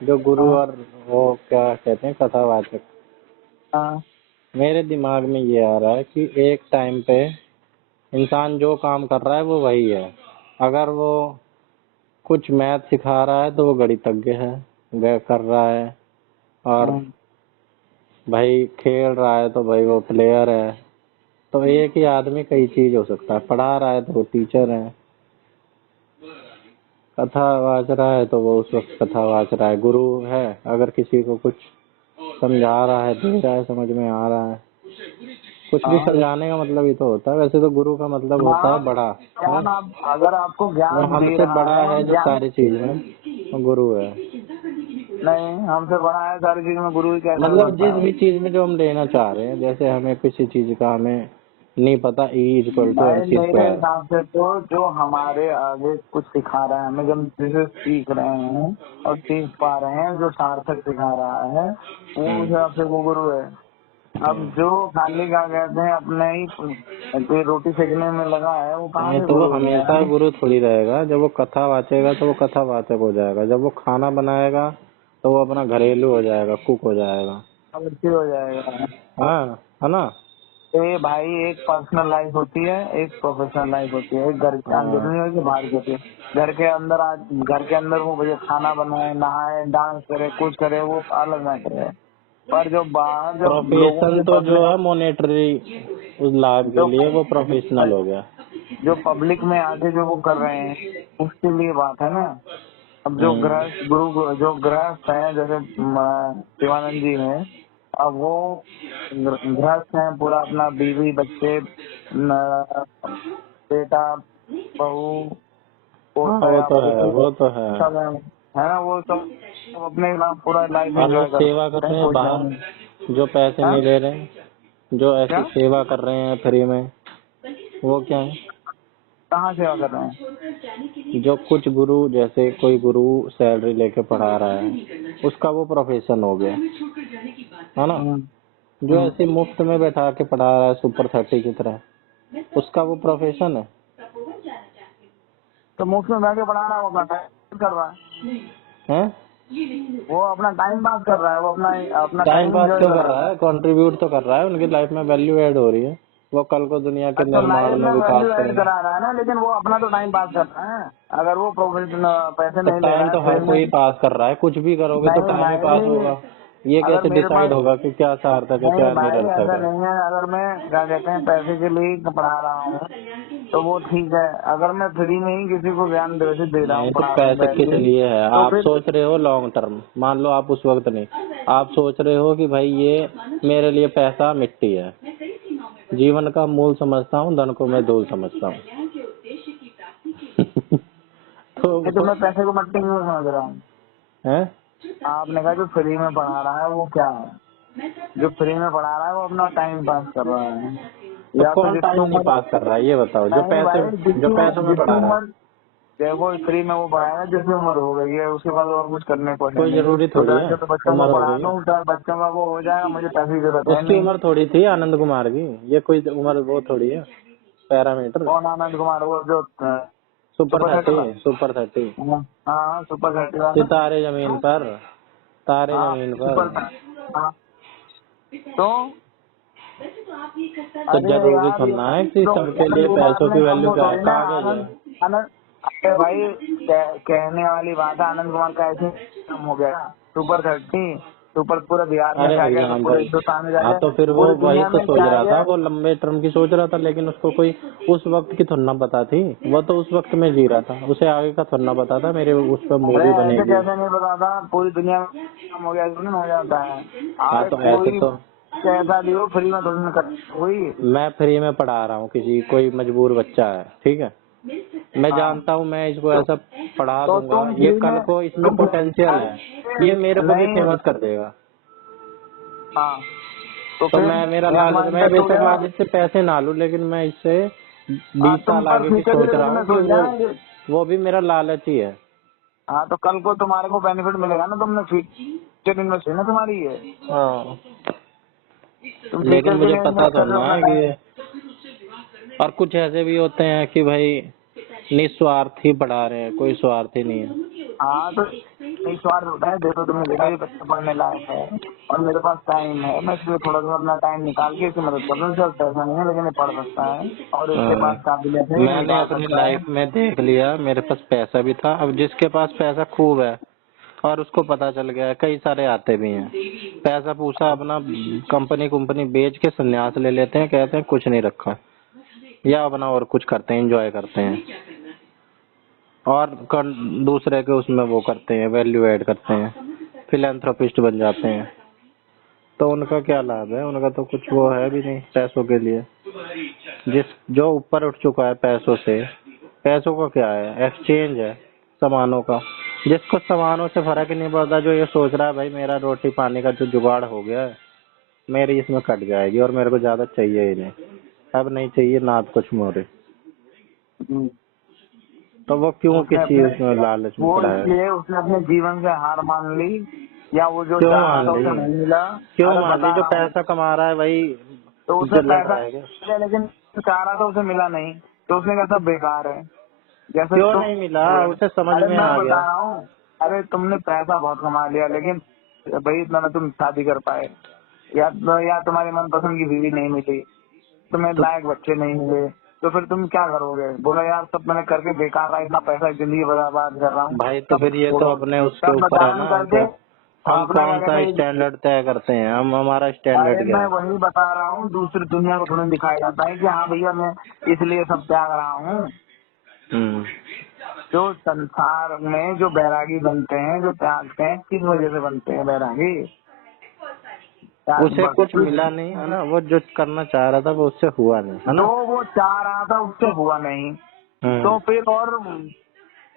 जो गुरु हाँ और वो क्या कहते हैं कथावाचक, हाँ मेरे दिमाग में ये आ रहा है कि एक टाइम पे इंसान जो काम कर रहा है वो वही है। अगर वो कुछ मैथ सिखा रहा है तो वो गणितज्ञ है, वह कर रहा है। और हाँ। भाई खेल रहा है तो भाई वो प्लेयर है। तो एक ही आदमी कई चीज हो सकता है, पढ़ा रहा है तो वो टीचर है, कथा वाच रहा है तो वो उस वक्त कथा वाच रहा है, गुरु है। अगर किसी को कुछ समझा रहा है, दे रहा है, समझ में आ रहा है, कुछ भी हाँ समझाने का मतलब ही तो होता है। वैसे तो गुरु का मतलब होता है हाँ, बड़ा है, ज्ञान आप अगर आपको वो ज्ञान दे हमसे रहा बड़ा है है जो ज्ञान। सारी चीज में, वो गुरु है। नहीं हमसे बड़ा है सारी चीज में, गुरु ही कैसे हो मतलब सकता जिस है। भी चीज में जो हम लेना चाह रहे हैं, जैसे हमें किसी चीज का हमें नहीं पता, E=MC²। भाई मेरे हिसाब से तो जो हमारे आगे कुछ सिखा रहा है हमें, जब जिसे सीख रहे हैं और सीख पा रहे हैं, जो सार्थक सिखा रहा है वो उस हिसाब से वो गुरु है। अब जो खाली क्या कहते हैं अपने ही कोई रोटी सेकने में लगा है, वो कहाँ नहीं से तो वो गुरु हो गया हमेशा है। गुरु थोड़ी रहेगा। जब वो कथा वाचेगा तो वो कथा वाचक हो जाएगा, जब वो खाना बनाएगा तो वो अपना घरेलू हो जाएगा, कुक हो जाएगा। अब अच्छी हो जाएगा। हाँ है ना। तो ये भाई एक पर्सनल लाइफ होती है, एक प्रोफेशनल लाइफ होती है, एक घर के अंदर हाँ नहीं होती, बाहर की होती है। घर के अंदर वो भैया खाना बनाए, नहाए, डांस करे, कुछ करे, वो अलग मैटर है। पर जो बाहर जब लोगों प्रोफेशन के तो जो पब्लिक है मॉनेटरी उस लाभ के जो लिए वो प्रोफेशनल हो गया। जो पब्लिक में आके जो वो कर रहे हैं उसके लिए बात है ना। अब जो हम्म। जो गृहस्थ है, जैसे शिवानंद जी हैं, अब वो गृहस्थ हैं, पूरा अपना बीवी बच्चे बेटा बहू हाँ पोता वो या तो है, पोती वो तो है। सब है ना, वो सब अपने नाम पूरा लाइफ और जो एंजॉय सेवा कर करते हैं, रहे हैं कोई बाहर, जान। जो पैसे हाँ नहीं ले रहे हैं, जो ऐसी क्या सेवा कर रहे हैं फ्री में, वो क्या है? कहाँ सेवा कर रहे हैं। जो कुछ गुरु, जैसे कोई गुरु सैलरी लेके पढ़ा रहा है, उसका वो प्रोफेशन हो गया, है ना। हम्म, जो हम्म। ऐसे मुफ्त में बैठा के पढ़ा रहा है सुपर 30 की तरह, उसका वो प्रोफेशन है। तो मुफ्त में बैठ पढ़ा रहा है, वो अपना टाइम कर रहा है, हैं? वो अपना टाइम पास कर रहा है, वो अपना अपना टाइम टाइम पास एंजॉय क्यों कर कर रहा रहा है। है? कंट्रीब्यूट तो कर रहा है, उनकी लाइफ में वैल्यू ऐड हो रही है। वो कल को दुनिया के अच्छा निर्माण लाइफ में में विकास वैल्यू ऐड करेंगे। करा रहा है ना, लेकिन वो अपना तो टाइम पास कर रहा है। अगर वो प्रोफेशनल पैसे तो नहीं ले टाइम रहा है तो हर फ्री में। कोई पास कर रहा है, कुछ भी करोगे तो नहीं टाइम ही पास भाई, होगा। ये अगर कैसे मेरे डिसाइड पास होगा कि क्या सार्थक है नहीं क्या भाई निरर्थक ऐसा है? नहीं है, अगर मैं क्या कहते हैं पैसे के लिए ही पढ़ा रहा हूँ तो वो ठीक है। अगर मैं फ्री में ही किसी को ज्ञान दे रहा हूँ, नहीं तो पढ़ा रहा हूँ पैसे बैठ किस के, लिए है? तो आप फिर सोच रहे हो लॉन्ग टर्म, मान लो आप उस वक्त नहीं, आप सोच रहे हो कि भाई ये मेरे लिए पैसा मिट्टी है, जीवन का मूल समझता हूँ, धन को मैं धूल समझता हूँ। ये तो तो मैं पैसे को मट्टी नहीं समझ रहा हूँ। है आपने कहा जो फ्री में पढ़ा रहा है वो क्या है, जो फ्री में पढ़ा रहा है वो अपना टाइम पास कर रहा है, तो या तो कौन जिसकी टाइम नहीं उम्र पास कर रहा है ये बताओ? नहीं भाई, जो पैसों में जिसकी पढ़ा रहा है, उम्र देखो फ्री में वो पढ़ाएगा जिसकी उम्र हो गई है, उसके बाद और कुछ करने को है कोई नहीं। जरूरी तो थोड़ी है जाके तो बच्चों को उम्र हो पढ़ा गई है। दूँ, तो बच्चों का वो हो जाएगा, मुझे पैसे की जरूरत है उसकी नहीं। उम्र थोड़ी थी आनंद कुमार की, ये कोई उम्र वो थोड़ी है पैरामीटर। कौन आनंद कुमार, वो जो सुपर सुपर सेट 30, वाला। सुपर 30। हाँ सुपर सेट वाला। सितारे जमीन पर, तारे हाँ जमीन पर। सुपर। हाँ तो तो अरे जरूरी यार ये थोड़ा है कि तो सबके लिए आनंद कुमार पैसों ने की अब वैल्यू वो क्या है, थोड़ी ना कागज है। आनंद आनंद अरे भाई कहने वाली बात है, आनंद कुमार का ऐसे नाम हो गया सुपर 30, सुपर पूरा बिहार में अरे छा गया, भैया सब पूरे भाई, हिंदुस्तान में छा हाँ गया, तो फिर वो पूरी वही दुनिया तो में सोच छा रहा था, गया। वो लंबे टर्म की सोच रहा था, लेकिन उसको कोई उस वक्त की थोड़ी ना पता थी। वो तो उस वक्त में जी रहा था, उसे आगे का थोड़ी ना पता था मेरे उस पर अरे मूवी ऐसे बनेगी। कैसे नहीं पता था, पूरी दुनिया में काम हो गया, ऐसे नहीं हो जाता है। हाँ अरे तो ऐसे कोई तो कैसा भी हो फ्री में थोड़ी ना कर हुई। मैं फ्री में पढ़ा रहा हूँ, किसी कोई मजबूर बच्चा है, ठीक है, मैं जानता हूँ, मैं इसको ऐसा पढ़ा तो दूंगा, तुम ये फ्री कल में को इसमें पोटेंशियल है, ये मेरे को भी नहीं। फेमस कर देगा। हाँ तो तो फिर मैं मेरा यहाँ लालच, तुम्हारा मैं इंटरेस्ट हो बेशक गया। मालिक से पैसे ना लूं, लेकिन मैं इससे हाँ 20 तुम साल पर आगे की फ्यूचर के सोच लिए रहा तुमने हूँ कि सोच लिया है। वो भी मेरा लालच ही है। हाँ तो कल को तुम्हारे को बेनिफिट मिलेगा ना, तुमने फ्यूचर इन्वेस्ट है ना तुम्हारी ये। हाँ, तुम लेकिन फ्यूचर के मुझे लिए पता इन्वेस्ट तो कर रहे हो ना अपना है टाइम। कि और कुछ ऐसे भी होते हैं कि भाई निस्वार्थी पढ़ा रहे हैं, कोई स्वार्थी नहीं है। हाँ तो एक स्वार्थ होता है। देखो तुमने देखा ये बच्चा पढ़ने लायक है और मेरे पास टाइम है, मैं इसलिए थोड़ा सा अपना टाइम निकाल के इसकी मदद कर रहा हूँ। सिर्फ पैसा नहीं है लेकिन ये पढ़ सकता है और इसके पास काबिलियत है, ये मैंने निकाल अपनी सकता है। लाइफ में देख लिया, मेरे पास पैसा भी था, अब जिसके पास पैसा खूब है और उसको पता चल गया है, कई सारे आते भी हैं, पैसा पूसा अपना कंपनी बेच के संन्यास ले लेते हैं, कहते हैं कुछ नहीं रखा, या अपना और कुछ करते हैं, एंजॉय करते हैं और दूसरे के उसमें वो करते हैं, वैल्यू ऐड करते हैं, फिलैंथ्रोपिस्ट बन जाते हैं। तो उनका क्या लाभ है, उनका तो कुछ वो है भी नहीं पैसों के लिए। जो ऊपर उठ चुका है पैसों से, पैसों का क्या है, एक्सचेंज है सामानों का। जिसको सामानों से फर्क ही नहीं पड़ता, जो ये सोच रहा है भाई मेरा रोटी पानी का जो जुगाड़ हो गया है मेरी इसमें कट जाएगी और मेरे को ज्यादा चाहिए ही नहीं, अब नहीं चाहिए ना कुछ मोरे, तो वो क्यों उसने किसी अपने उसमें लालच में वो पड़ा है। इसलिए उसने अपने जीवन से हार मान ली, या वो जो क्यों चाह रहा मान था ली, उसे नहीं मिला। क्यों अरे मान ली, बता जो रहा हूँ। पैसा कमा रहा है वही तो उसे जल पैसा रहा है क्या? मिला लेकिन चाह रहा था उसे मिला नहीं, तो उसने कहा सब बेकार है। जैसे क्यों तुम नहीं मिला, हुए। उसे समझ अरे में मैं आ बता गया। रहा हूँ। अरे तुमने पैसा बहुत कमा लिया लेकिन भाई इतना ना तुम शादी कर पाए, या तुम्हारी मनपसंद की बीवी नहीं मिली, तुम्हें तो लायक बच्चे नहीं मिले, तो फिर तुम क्या करोगे? बोला यार सब मैंने करके बेकार रहा, इतना पैसा जिंदगी बर्बाद कर रहा हूँ। भाई तो तब फिर ये तो छोड़ो, अपने उसके तब ऊपर है बचान ना, करके हम अपना क्या कौन सा कहते हैं। स्टैंडर्ड तय करते हैं, हम हमारा अरे स्टैंडर्ड क्या मैं है। वही बता रहा हूँ, दूसरी दुनिया को थोड़ा दिखाया जाता है कि हाँ भैया मैं इसलिए सब त्याग रहा हूँ। हम्म। जो संसार में जो बैरागी बनते हैं, जो त्यागते हैं, किस वजह से बनते हैं बैरागी? त्याग उसे कुछ भक्ति। मिला नहीं है ना, वो जो करना चाह रहा था वो उससे हुआ नहीं है जो ना। वो चाह रहा था उससे हुआ नहीं, हम्म। तो फिर और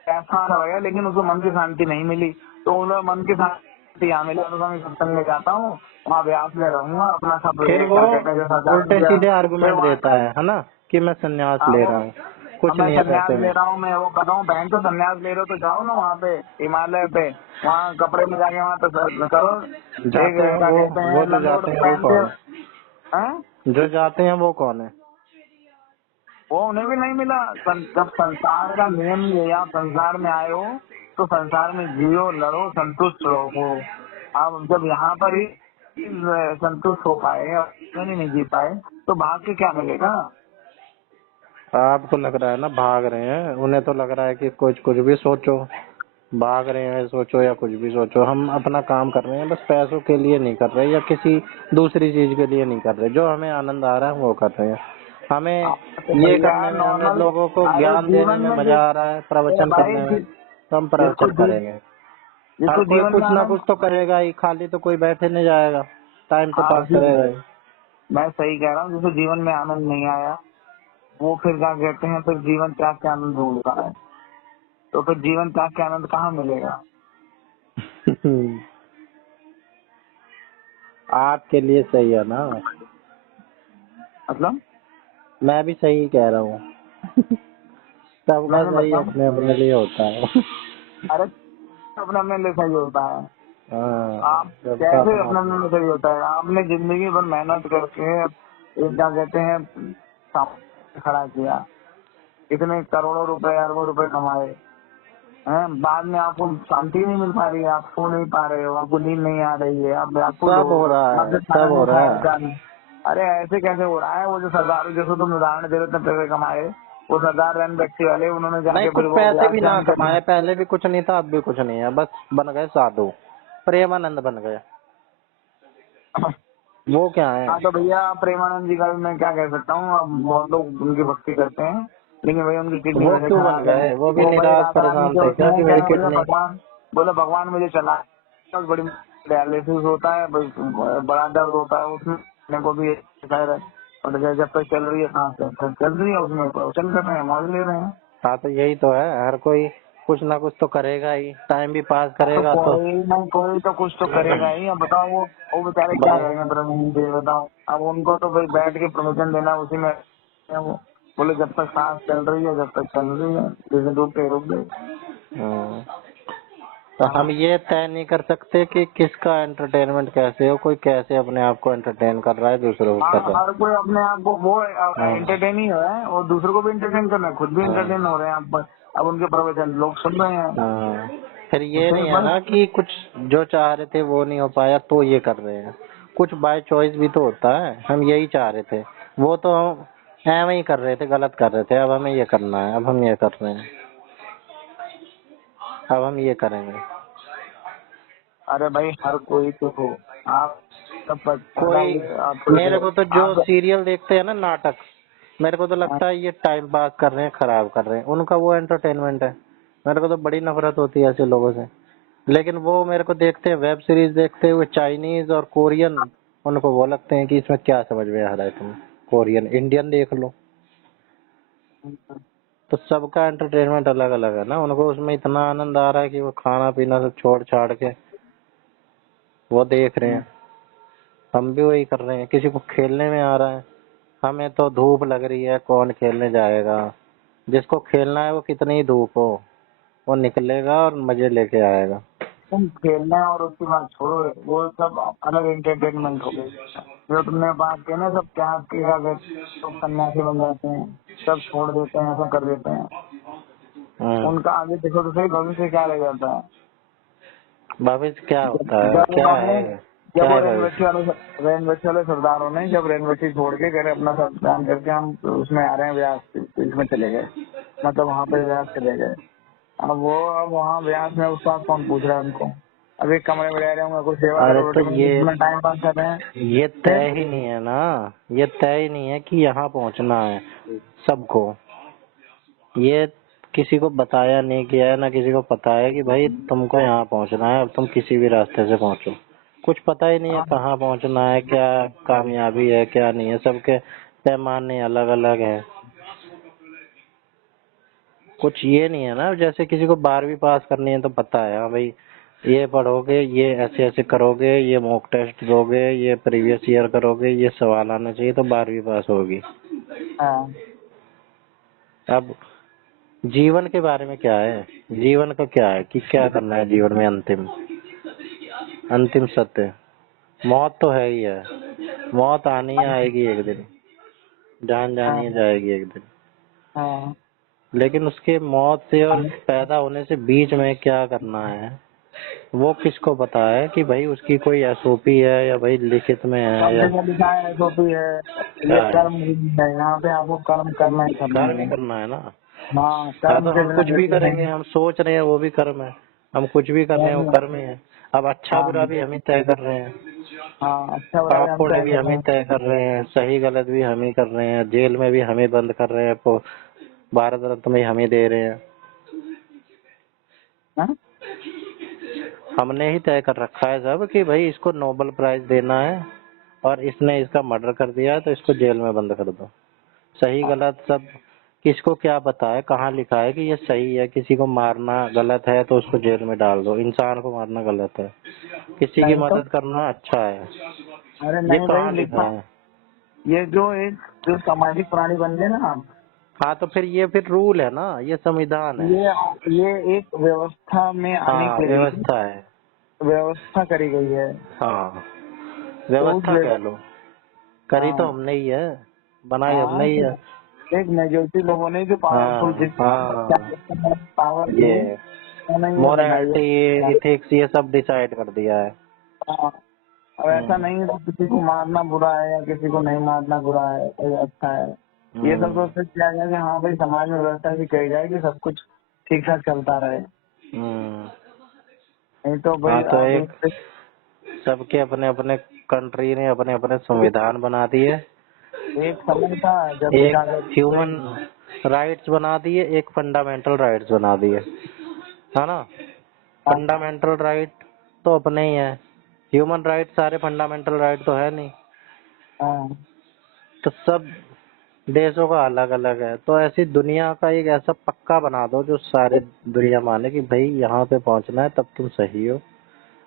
पैसा हो गया लेकिन उसको मन की शांति नहीं मिली। तो उन्हें मन की शांति यहाँ मिला तो मैं सत्संग में जाता हूँ, वहाँ व्यास में रहूंगा अपना सब फिर वो क्या कहते हैं जैसा चालू उल्टे किया। सीधे फिर आर्गुमेंट वहाँ देता है ना, कि मैं संन्यास हाँ ले वो रहा हूँ, कुछ मैं नहीं है संन्यास पैसे में। ले रहा हूँ, मैं वो कर रहा हूँ। बहन तो संन्यास ले रहे हो तो जाओ ना वहाँ पे हिमालय पे, वहाँ कपड़े में जाके वहाँ तो करो। एक जाते हैं क्या वो कहते हैं वो जो लंगोट जाते हैं वो पहनते कौन हो। है, हैं? जो जाते हैं वो कौन है। वो उन्हें भी नहीं मिला। जब संसार का नियम ये, आप संसार में आए हो तो संसार में जियो, लड़ो, संतुष्ट रहो। आप जब यहाँ पर ही संतुष्ट हो पाए और नहीं जी पाए तो भाग्य क्या मिलेगा? आपको लग रहा है ना भाग रहे हैं, उन्हें तो लग रहा है कि कुछ कुछ भी सोचो, भाग रहे हैं सोचो या कुछ भी सोचो, हम अपना काम कर रहे हैं, बस पैसों के लिए नहीं कर रहे या किसी दूसरी चीज के लिए नहीं कर रहे, जो हमें आनंद आ रहा है वो कर रहे हैं। हमें तो ये भैया करने में, हमें नॉर्मल। लोगों को अरे ज्ञान देने जीवन में में मजा आ रहा है, प्रवचन भाई करने में, तो हम प्रवचन करेंगे। हर जिसको कोई जीवन में कुछ ना आनंद। कुछ तो करेगा ही, खाली तो कोई बैठे नहीं जाएगा, टाइम तो हाँ पास जी, करेगा ही। मैं सही कह रहा हूँ। जिसको जीवन में आनंद नहीं आया वो फिर क्या कहते हैं, फिर जीवन त्याग के आनंद ढूंढता है। तो फिर जीवन त्याग के आनंद कहाँ मिलेगा? आपके लिए सही है ना, मतलब मैं भी सही कह रहा हूँ। सबका मैं सही बताऊँ। अपने अपने लिए होता है। अरे अपने अपने लिए सही होता है। हाँ, आप सबका कैसे अपना अपने अपने लिए सही होता है? आपने जिंदगी भर मेहनत करके एक क्या कहते हैं सामने खड़ा किया, इतने करोड़ों रुपए अरबों रुपए कमाए हैं, बाद में आपको शांति नहीं मिल पा रही है, आप सो नहीं पा रहे हो, आपको नींद नहीं आ रही है, आप व्याकुल सब हो, हो रहा है, आपसे खाना सब हो नहीं रहा खाया है। जाना। अरे ऐसे कैसे हो रहा है? वो जो सरदार, जैसे तुम उदाहरण दे रहे थे पैसे कमाए, वो सरदार रैन व्यक्ति वाले, उन्होंने नहीं, जाके कुछ फिर वो पैसे व्यास भी ना ज्ञान कर कमाए, लिया। पहले भी कुछ नहीं था, अब भी कुछ नहीं है, बस बन गए साधु, प्रेमानंद बन गए। वो क्या है। हाँ तो भैया प्रेमानंद जी का भी मैं क्या कह सकता हूँ, अब बहुत लोग उनकी भक्ति करते हैं लेकिन भैया उनकी किडनी वो वैसे क्यों बन खराब है। गए, वो भी वो भाई निराश राधा रानी परेशान के थे क्या उसमें कि क्या मेरी है, बोले किडनी। भगवान, बोले भगवान मुझे चला, बहुत बड़ी डायलिसिस होता है, बड़ा दर्द होता है उसमें, मेरे को भी खैर है। और जब तक चल रही है सांस, चल रही है उसमें प्रवचन कर रहे हैं, मौज ले रहे हैं। हाँ तो यही तो है, हर कोई कुछ ना कुछ तो करेगा ही, टाइम भी पास तो करेगा तो। कोई ना कोई तो कुछ तो करेगा ही। अब बताओ वो बेचारे क्या करेंगे प्रवचन दे, बताओ। अब उनको तो भाई बैठ के प्रवचन देना, उसी में वो बोले जब तक सांस चल रही है, जब तक चल रही है, जैसे रुक गए रुक गए। हम्म, तो हम ये तय नहीं कर सकते कि किसका एंटरटेनमेंट कैसे हो, कोई कैसे अपने आप को एंटरटेन कर रहा है, दूसरों को कर हाँ, रहा हर कोई अपने आप को वो है। एंटरटेन ही है और दूसरों को भी एंटरटेन करना है, खुद भी एंटरटेन हो रहे हैं। अब उनके प्रवचन लोग सुन रहे हैं। हाँ, फिर तो ये फिर नहीं है बस ना कि कुछ जो चाह रहे थे वो नहीं हो पाया तो ये कर रहे हैं। कुछ बाय चॉइस भी तो होता है, हम यही चाह रहे थे, वो तो हम एवं ही कर रहे थे, गलत कर रहे थे, अब हमें ये करना है, अब हम ये कर रहे हैं, अब हम ये करेंगे। अरे भाई हर कोई तो हो। आप सब कोई, आप मेरे को तो जो आप सीरियल देखते हैं ना, नाटक, मेरे को तो लगता है ये टाइम पास कर रहे हैं, खराब कर रहे हैं, उनका वो एंटरटेनमेंट है। मेरे को तो बड़ी नफरत होती है ऐसे लोगों से। लेकिन वो मेरे को देखते हैं, वेब सीरीज देखते हुए, चाइनीज और कोरियन, उनको वो लगते हैं कि इसमें क्या समझ में आ रहा है तुम्हें, कोरियन इंडियन देख लो। तो सबका एंटरटेनमेंट अलग अलग है ना, उनको उसमें इतना आनंद आ रहा है कि वो खाना पीना सब छोड़ छाड़ के वो देख रहे हैं। हम भी वही कर रहे हैं, किसी को खेलने में आ रहा है, हमें तो धूप लग रही है, कौन खेलने जाएगा। जिसको खेलना है वो कितनी ही धूप हो, वो निकलेगा और मजे लेके आएगा। तुम खेलना है और उसके बाद छोड़ो, वो सब अलग एंटरटेनमेंट हो गई। जो तुमने बात की ना, सब क्या तो सन्यासी बन जाते हैं, सब छोड़ देते हैं, ऐसा कर देते हैं। उनका आगे देखो तो सही भविष्य क्या रह जाता है। भविष्य क्या जब होता है, जब क्या उन्होंने है, जब क्या वो है भविष्य? रेनवटी वाले सरदारों ने जब रेनवटी छोड़ के घर अपना सब काम करके हम उसमें आ रहे हैं व्यास, इसमें चले गए, मतलब वहाँ पे व्यास चले गए। अब वहाँ व्यास में उसका कौन पूछ रहा है उनको। अब एक कमरे में रह रहे होंगे, कुछ सेवा अरे करो, तो रोटी में टाइम पास कर रहे हैं। ये फिर तय ही नहीं है ना, ये तय ही नहीं है कि यहाँ पहुँचना है सबको। ये किसी को बताया नहीं गया है, ना किसी को पता है कि भाई तुमको यहाँ पहुँचना है, अब तुम किसी भी रास्ते से पहुँचो। कुछ पता ही नहीं है हाँ, कहाँ पहुँचना है, क्या कामयाबी है क्या नहीं है, सबके पैमाने अलग अलग है। कुछ ये नहीं है ना, जैसे किसी को 12वीं पास करनी है तो पता है, हाँ भाई ये पढ़ोगे, ये ऐसे ऐसे करोगे, ये मॉक टेस्ट दोगे, ये प्रीवियस ईयर करोगे, ये सवाल आना चाहिए तो 12वीं पास होगी। हाँ, अब जीवन के बारे में क्या है, जीवन का क्या है कि क्या करना है जीवन में, अंतिम अंतिम सत्य मौत तो है ही है। मौत आनी ही आएगी एक दिन, जान जानी ही हाँ, जाएगी एक दिन। हाँ। लेकिन उसके मौत से और पैदा होने से बीच में क्या करना है, वो किसको पता है कि भाई उसकी कोई एसओपी है या भाई लिखित में सब है या जगह लिखा है जो भी है। ये क्या है। कर्म है, यहाँ पे आपको कर्म करना ही करना कर्म ही है। करना है ना। हाँ, हाँ कर्म तो के हम बिना कुछ भी गति करेंगे, नहीं। हम सोच रहे हैं वो भी कर्म है, हम कुछ भी कर रहे हैं वो कर्म ही है। अब अच्छा बुरा हाँ, भी हम ही तय कर रहे हैं, हाँ, अच्छा बुरा पाप भी हम पुण्य तय भी कर हम रहे ही हैं। तय कर रहे हैं, सही गलत भी हम ही कर रहे हैं, जेल में भी हम ही बंद कर रहे हैं, भारत रत्न भी हम ही दे रहे हैं। हाँ? हमने ही तय कर रखा है सब कि भाई इसको नोबेल प्राइज देना है और इसने इसका मर्डर कर दिया है तो इसको जेल में बंद कर दो। सही गलत सब किसको क्या पता है, कहाँ लिखा है कि ये सही है, किसी को मारना गलत है तो उसको जेल में डाल दो, इंसान को मारना गलत है, किसी की नहीं तो, मदद करना अच्छा है, अरे ये नहीं भाई कहाँ लिखा लिखा। है? ये जो सामाजिक प्राणी बन गए ना आप, हाँ तो फिर ये फिर रूल है ना, ये संविधान है। ये एक व्यवस्था में आने हाँ के लिए व्यवस्था है। व्यवस्था करी गई है। हाँ तो उस व्यवस्था कह लो, करी तो हाँ, हमने ही है, बनाई हमने हाँ, ही तो है। एक मेजोरिटी लोगों ने जो पावरफुल हाँ जिस हाँ, पावर थी, ये उन्होंने ये बनाई मोरालिटी है। इथिक्स ये सब डिसाइड कर दिया है। हाँ, अब ऐसा नहीं है कि किसी को मारना बुरा है या किसी को नहीं मारना बुरा है ये अच्छा है। ये सब तो हम्म, सिर्फ किया गया कि हाँ भाई समाज में व्यवस्था भी कही जाए कि सब कुछ ठीक ठाक चलता रहे। हम्म। नहीं तो भाई हाँ तो आप एक सबके अपने अपने कंट्री ने अपने अपने संविधान बना दिए, एक समय था जब एक क्या कहते ह्यूमन राइट्स बना दिए, एक फंडामेंटल राइट्स बना दिए, है ना। फंडामेंटल राइट तो अपने ही है, ह्यूमन राइट सारे फंडामेंटल राइट तो है नहीं। हाँ, तो सब देशों का अलग अलग है, तो ऐसी दुनिया का एक ऐसा पक्का बना दो जो सारे दुनिया माने कि भाई यहाँ पे पहुंचना है तब तुम सही हो।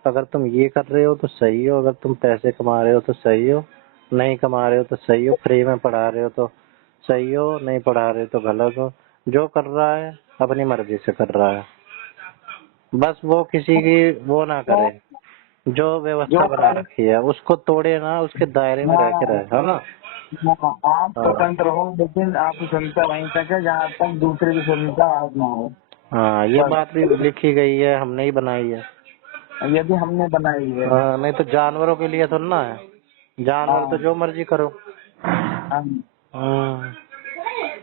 अगर तुम ये कर रहे हो तो सही हो, अगर तुम पैसे कमा रहे हो तो सही हो, नहीं कमा रहे हो तो सही हो, फ्री में पढ़ा रहे हो तो सही हो, नहीं पढ़ा रहे हो तो गलत हो। जो कर रहा है अपनी मर्जी से कर रहा है, बस वो किसी की वो ना तो करे। जो व्यवस्था जो बना रखी है उसको तोड़े ना, उसके दायरे में रह के रहे, है ना। आप हाँ स्वतंत्र हो, लेकिन आपकी स्वतंत्रता वहीं तक है जहाँ तक दूसरे की स्वतंत्रता आप ना हो। हाँ, ये बस बात भी लिखी गई है, हमने ही बनाई है। यदि हमने बनाई है। हाँ, नहीं तो जानवरों के लिए थोड़ा ना है, जानवर तो हाँ जो मर्जी करो। हम हम्म,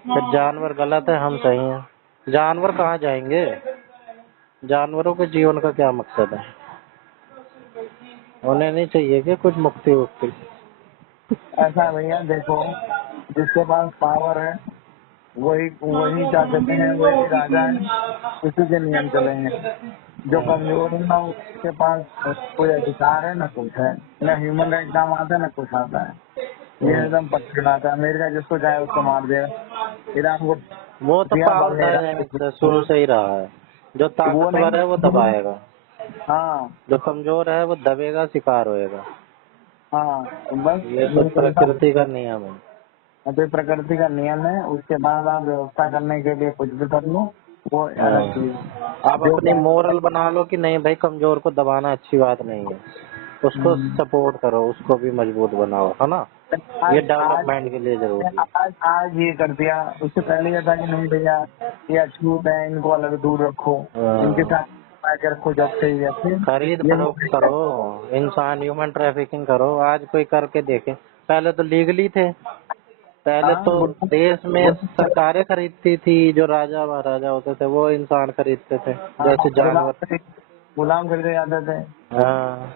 फिर जानवर गलत है, हम सही हैं। जानवर कहाँ जाएंगे, जानवरों के जीवन का क्या मकसद है, उन्हें नहीं चाहिए कि कुछ मुक्ति वुक्ति। ऐसा है भैया, देखो जिसके पास पावर है वही वही क्या कहते हैं, वही राजा है, उसी के नियम चलेंगे। जो कमजोर है ना उसके पास कोई अधिकार है ना कुछ है, न ह्यूमन राइट काम आता है ना कुछ आता है। ये एकदम पटखिल आता है, अमेरिका जिसको चाहे उसको मार देगा, ईरान को वो तो दिया पावर बढ़ेगा। डायनेमिक्स है, शुरू से ही रहा है। जो वो ताकतवर है वो नहीं। दबाएगा, हाँ जो कमजोर है वो दबेगा, शिकार होएगा। हाँ बस ये तो ये चलता प्रकृति का नियम है। है। तो प्रकृति का नियम है, उसके बाद आप व्यवस्था करने के लिए कुछ भी कर लो, वो अलग हाँ, चीज। आप जो अपनी मोरल बना लो कि नहीं भाई, कमजोर को दबाना अच्छी बात नहीं है, उसको हम्म, सपोर्ट करो, उसको भी मजबूत बनाओ, है ना। आज ये आज डेवलपमेंट के लिए जरूरी है। आज ये कर दिया, उससे पहले ये था कि नहीं भैया ये अछूत है, इनको अलग दूर रखो, इनके हाँ, साथ मिला के रखो जब से ही है। फिर खरीद ये फरोख्त नहीं करो, इंसान ह्यूमन ट्रैफिकिंग करो, आज कोई करके देखे। पहले तो लीगली थे, पहले हाँ तो देश में सरकारें खरीदती थी, जो राजा महाराजा होते थे वो इंसान खरीदते थे जैसे जानवर। गुलाम खरीदे जाते थे। हाँ,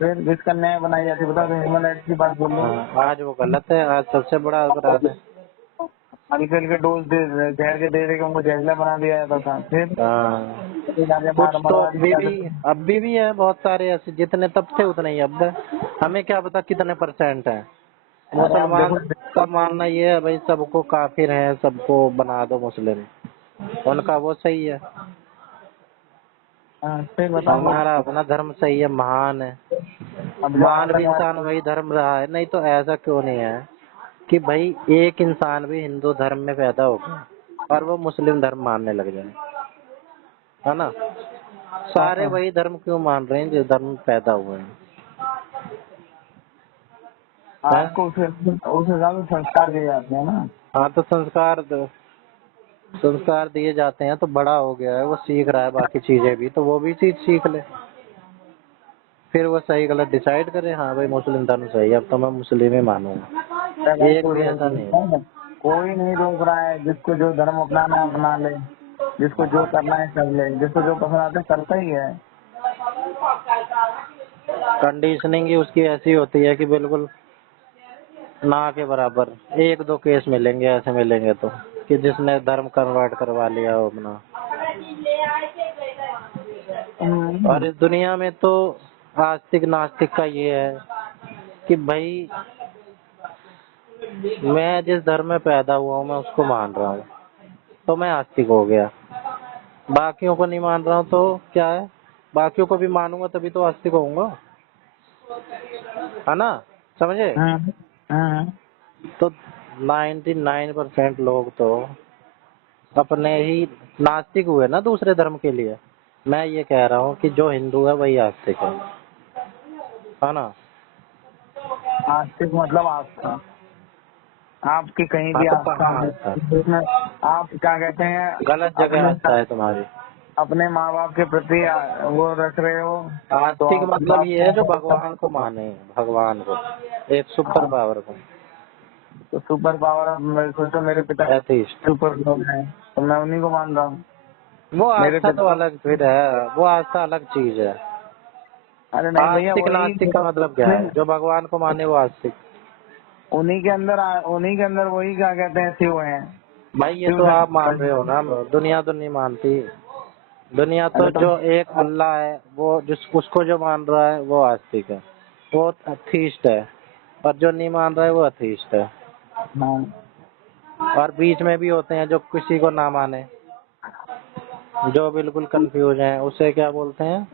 फिर जिसका न्याय बनाई जाती, बताओ तो ह्यूमन राइट्स की बात बोल लो। हाँ, आज वो गलत है, आज सबसे बड़ा अपराध है। हल्के हल्के डोज दे जहर के दे के उनको जहरीला बना दिया जाता था। फिर हाँ, जाके कुछ तो मरवा अभी दिया भी, जाता था। अभी भी है बहुत सारे ऐसे, जितने तब थे उतने ही अब है। हमें क्या पता कितने परसेंट है। अरे आप मुसलमान देखो। का मानना ये है भाई सबको काफिर है, सबको बना दो मुस्लिम, उनका वो सही है। हाँ, फिर बताओ। हमारा अपना धर्म सही है, महान है। अब जो मान भी इंसान आतंकवादी। वही धर्म रहा है, नहीं तो ऐसा क्यों नहीं है कि भाई एक इंसान भी हिंदू धर्म में पैदा हो गया और वो मुस्लिम धर्म मानने लग जाए, है ना। सारे हाँ, वही धर्म क्यों मान रहे हैं जिस धर्म में पैदा हुए हैं, हैं? आपको उस हिसाब से संस्कार दिए जाते हैं ना। हाँ, तो संस्कार दिए जाते हैं, तो बड़ा हो गया है, वो सीख रहा है बाकी चीजें भी, तो वो भी चीज सीख ले, फिर वो सही गलत डिसाइड करे। हाँ भाई मुस्लिम धर्म सही है, अब तो मैं मुस्लिम ही मानूंगा, क्या भाई, एक भी ऐसा नहीं है। कोई नहीं रोक रहा है, जिसको जो धर्म अपनाना है अपना ले, जिसको जो करना है कर ले, जिसको जो पसंद आता है करता ही है। कंडीशनिंग ही उसकी ऐसी होती है कि बिल्कुल ना के बराबर। एक दो केस मिलेंगे ऐसे, मिलेंगे तो, कि जिसने धर्म कन्वर्ट करवा लिया हो अपना। और हम्म, इस दुनिया में तो आस्तिक नास्तिक का ये है कि भाई मैं जिस धर्म में पैदा हुआ हूँ मैं उसको मान रहा हूँ, तो मैं आस्तिक हो गया। बाकियों को नहीं मान रहा हूँ तो क्या है, बाकियों को भी मानूंगा तभी तो आस्तिक होऊंगा, है ना, समझे। हम्म, हम्म। तो 99% लोग तो अपने ही नास्तिक हुए ना दूसरे धर्म के लिए। मैं ये कह रहा हूँ कि जो हिंदू है वही आस्तिक है ना। आस्तिक मतलब आस्था, आपकी कहीं हाँ, भी तो आस्था कहाँ है आता है, जिसमें आप क्या कहते हैं गलत जगह अपने आता है तुम्हारी। अपने माँ बाप के प्रति वो रख रहे हो, तो आस्तिक मतलब ये है जो भगवान को आप माने, भगवान को, एक सुपर पावर को। तो सुपर पावर। अब सोचो मेरे पिता एथिस्ट, सुपर लोग हैं, तो मैं उन्हीं को मान रहा हूँ। वो मेरे आस्था तो पिता, अलग फिर है, वो आस्था अलग चीज है। अरे नहीं भैया आस्तिक वही नास्तिक का मतलब क्या है, जो भगवान को माने वो आस्तिक। उन्हीं के अंदर वही क्या कहते हैं शिव हैं। भाई ये शिव तो आप मान रहे हो शक्ति। ना, दुनिया तो नहीं मानती। दुनिया तो अरे तो जो एक अल्लाह है वो जिस उसको जो मान रहा है वो आस्तिक है, वो अथीस्ट है, और जो नहीं मान रहा है वो अथीस्ट है। हाँ, और बीच में भी होते हैं जो किसी को ना माने, जो बिल्कुल कंफ्यूज हैं, उसे क्या बोलते हैं?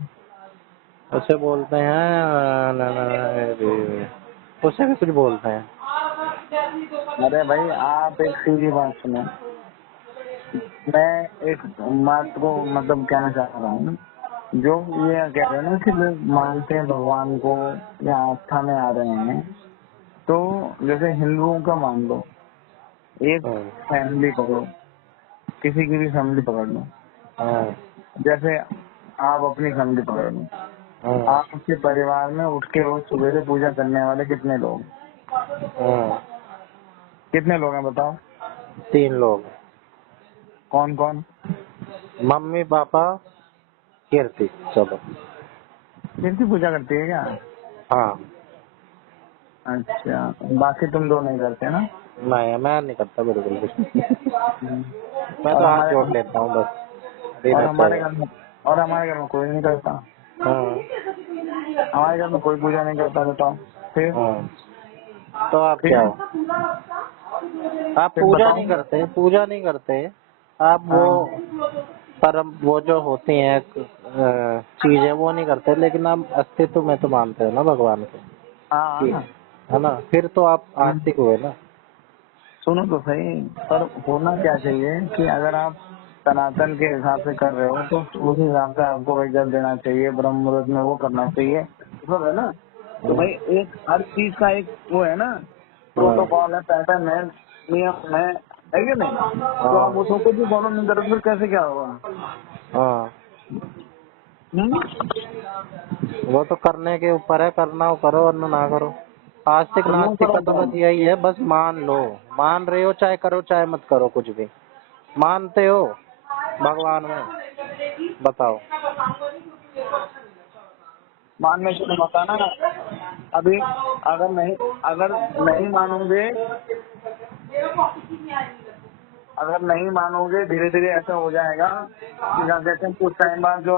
उसे बोलते हैं उसे भी कुछ बोलते हैं। अरे भाई आप एक सीधी बात सुनो, मैं एक बात को मतलब कहना चाह रहा हूँ, जो ये कह रहे हैं ना कि लोग मानते हैं भगवान को या आस्था में आ रहे हैं, तो जैसे हिंदुओं का मान लो, एक फैमिली पकड़ो, किसी की भी फैमिली पकड़ लो, जैसे आप अपनी फैमिली पकड़ लो, आपके परिवार में उठ के रोज सवेरे पूजा करने वाले कितने लोग, कितने लोग हैं बताओ? 3 लोग। कौन कौन? मम्मी पापा कीर्ति, चलो। कीर्ति पूजा करती है क्या? हाँ। अच्छा, बाकी तुम दो नहीं करते ना? नहीं, मैं नहीं करता बिल्कुल भी। मैं और तो हाथ हमारे जोड़ लेता हूँ बस। और हमारे घर में और हमारे घर में कोई नहीं करता। हमारे घर में कोई पूजा नहीं करता, बताओ फिर? तो आप क्या हो? आप फिर पूजा बताओ। नहीं करते, पूजा नहीं करते आप, वो हाँ परम वो जो होती हैं चीजें, वो नहीं करते, लेकिन आप अस्तित्व में तो मानते हो ना भगवान के, हाँ हाँ। है ना? फिर तो आप आस्तिक हुए ना। सुनो तो सही, पर होना क्या चाहिए कि अगर आप सनातन के हिसाब से कर रहे हो तो उस हिसाब से आपको इज्जत देना चाहिए, ब्रह्म मुहूर्त में वो करना चाहिए, सब है ना? तो भाई एक हर चीज का एक वो है ना, प्रोटोकॉल है, पैटर्न है, नियम है कि नहीं? तो आप उसको कुछ भी फॉलो नहीं करोगे फिर कैसे क्या होगा? हाँ, हम्म? वो तो करने के ऊपर है, करना हो करो वरना ना करो। आस्तिक तो यूँ नास्तिक करो का तो तो बस यही है, बस मान लो, मान रहे हो चाहे करो चाहे मत करो, कुछ भी मानते हो भगवान में, बताओ। मानने से तो बताना, अभी अगर नहीं मानोगे, अगर नहीं मानोगे धीरे धीरे ऐसा हो जाएगा कि क्या कहते हैं, कुछ टाइम बाद जो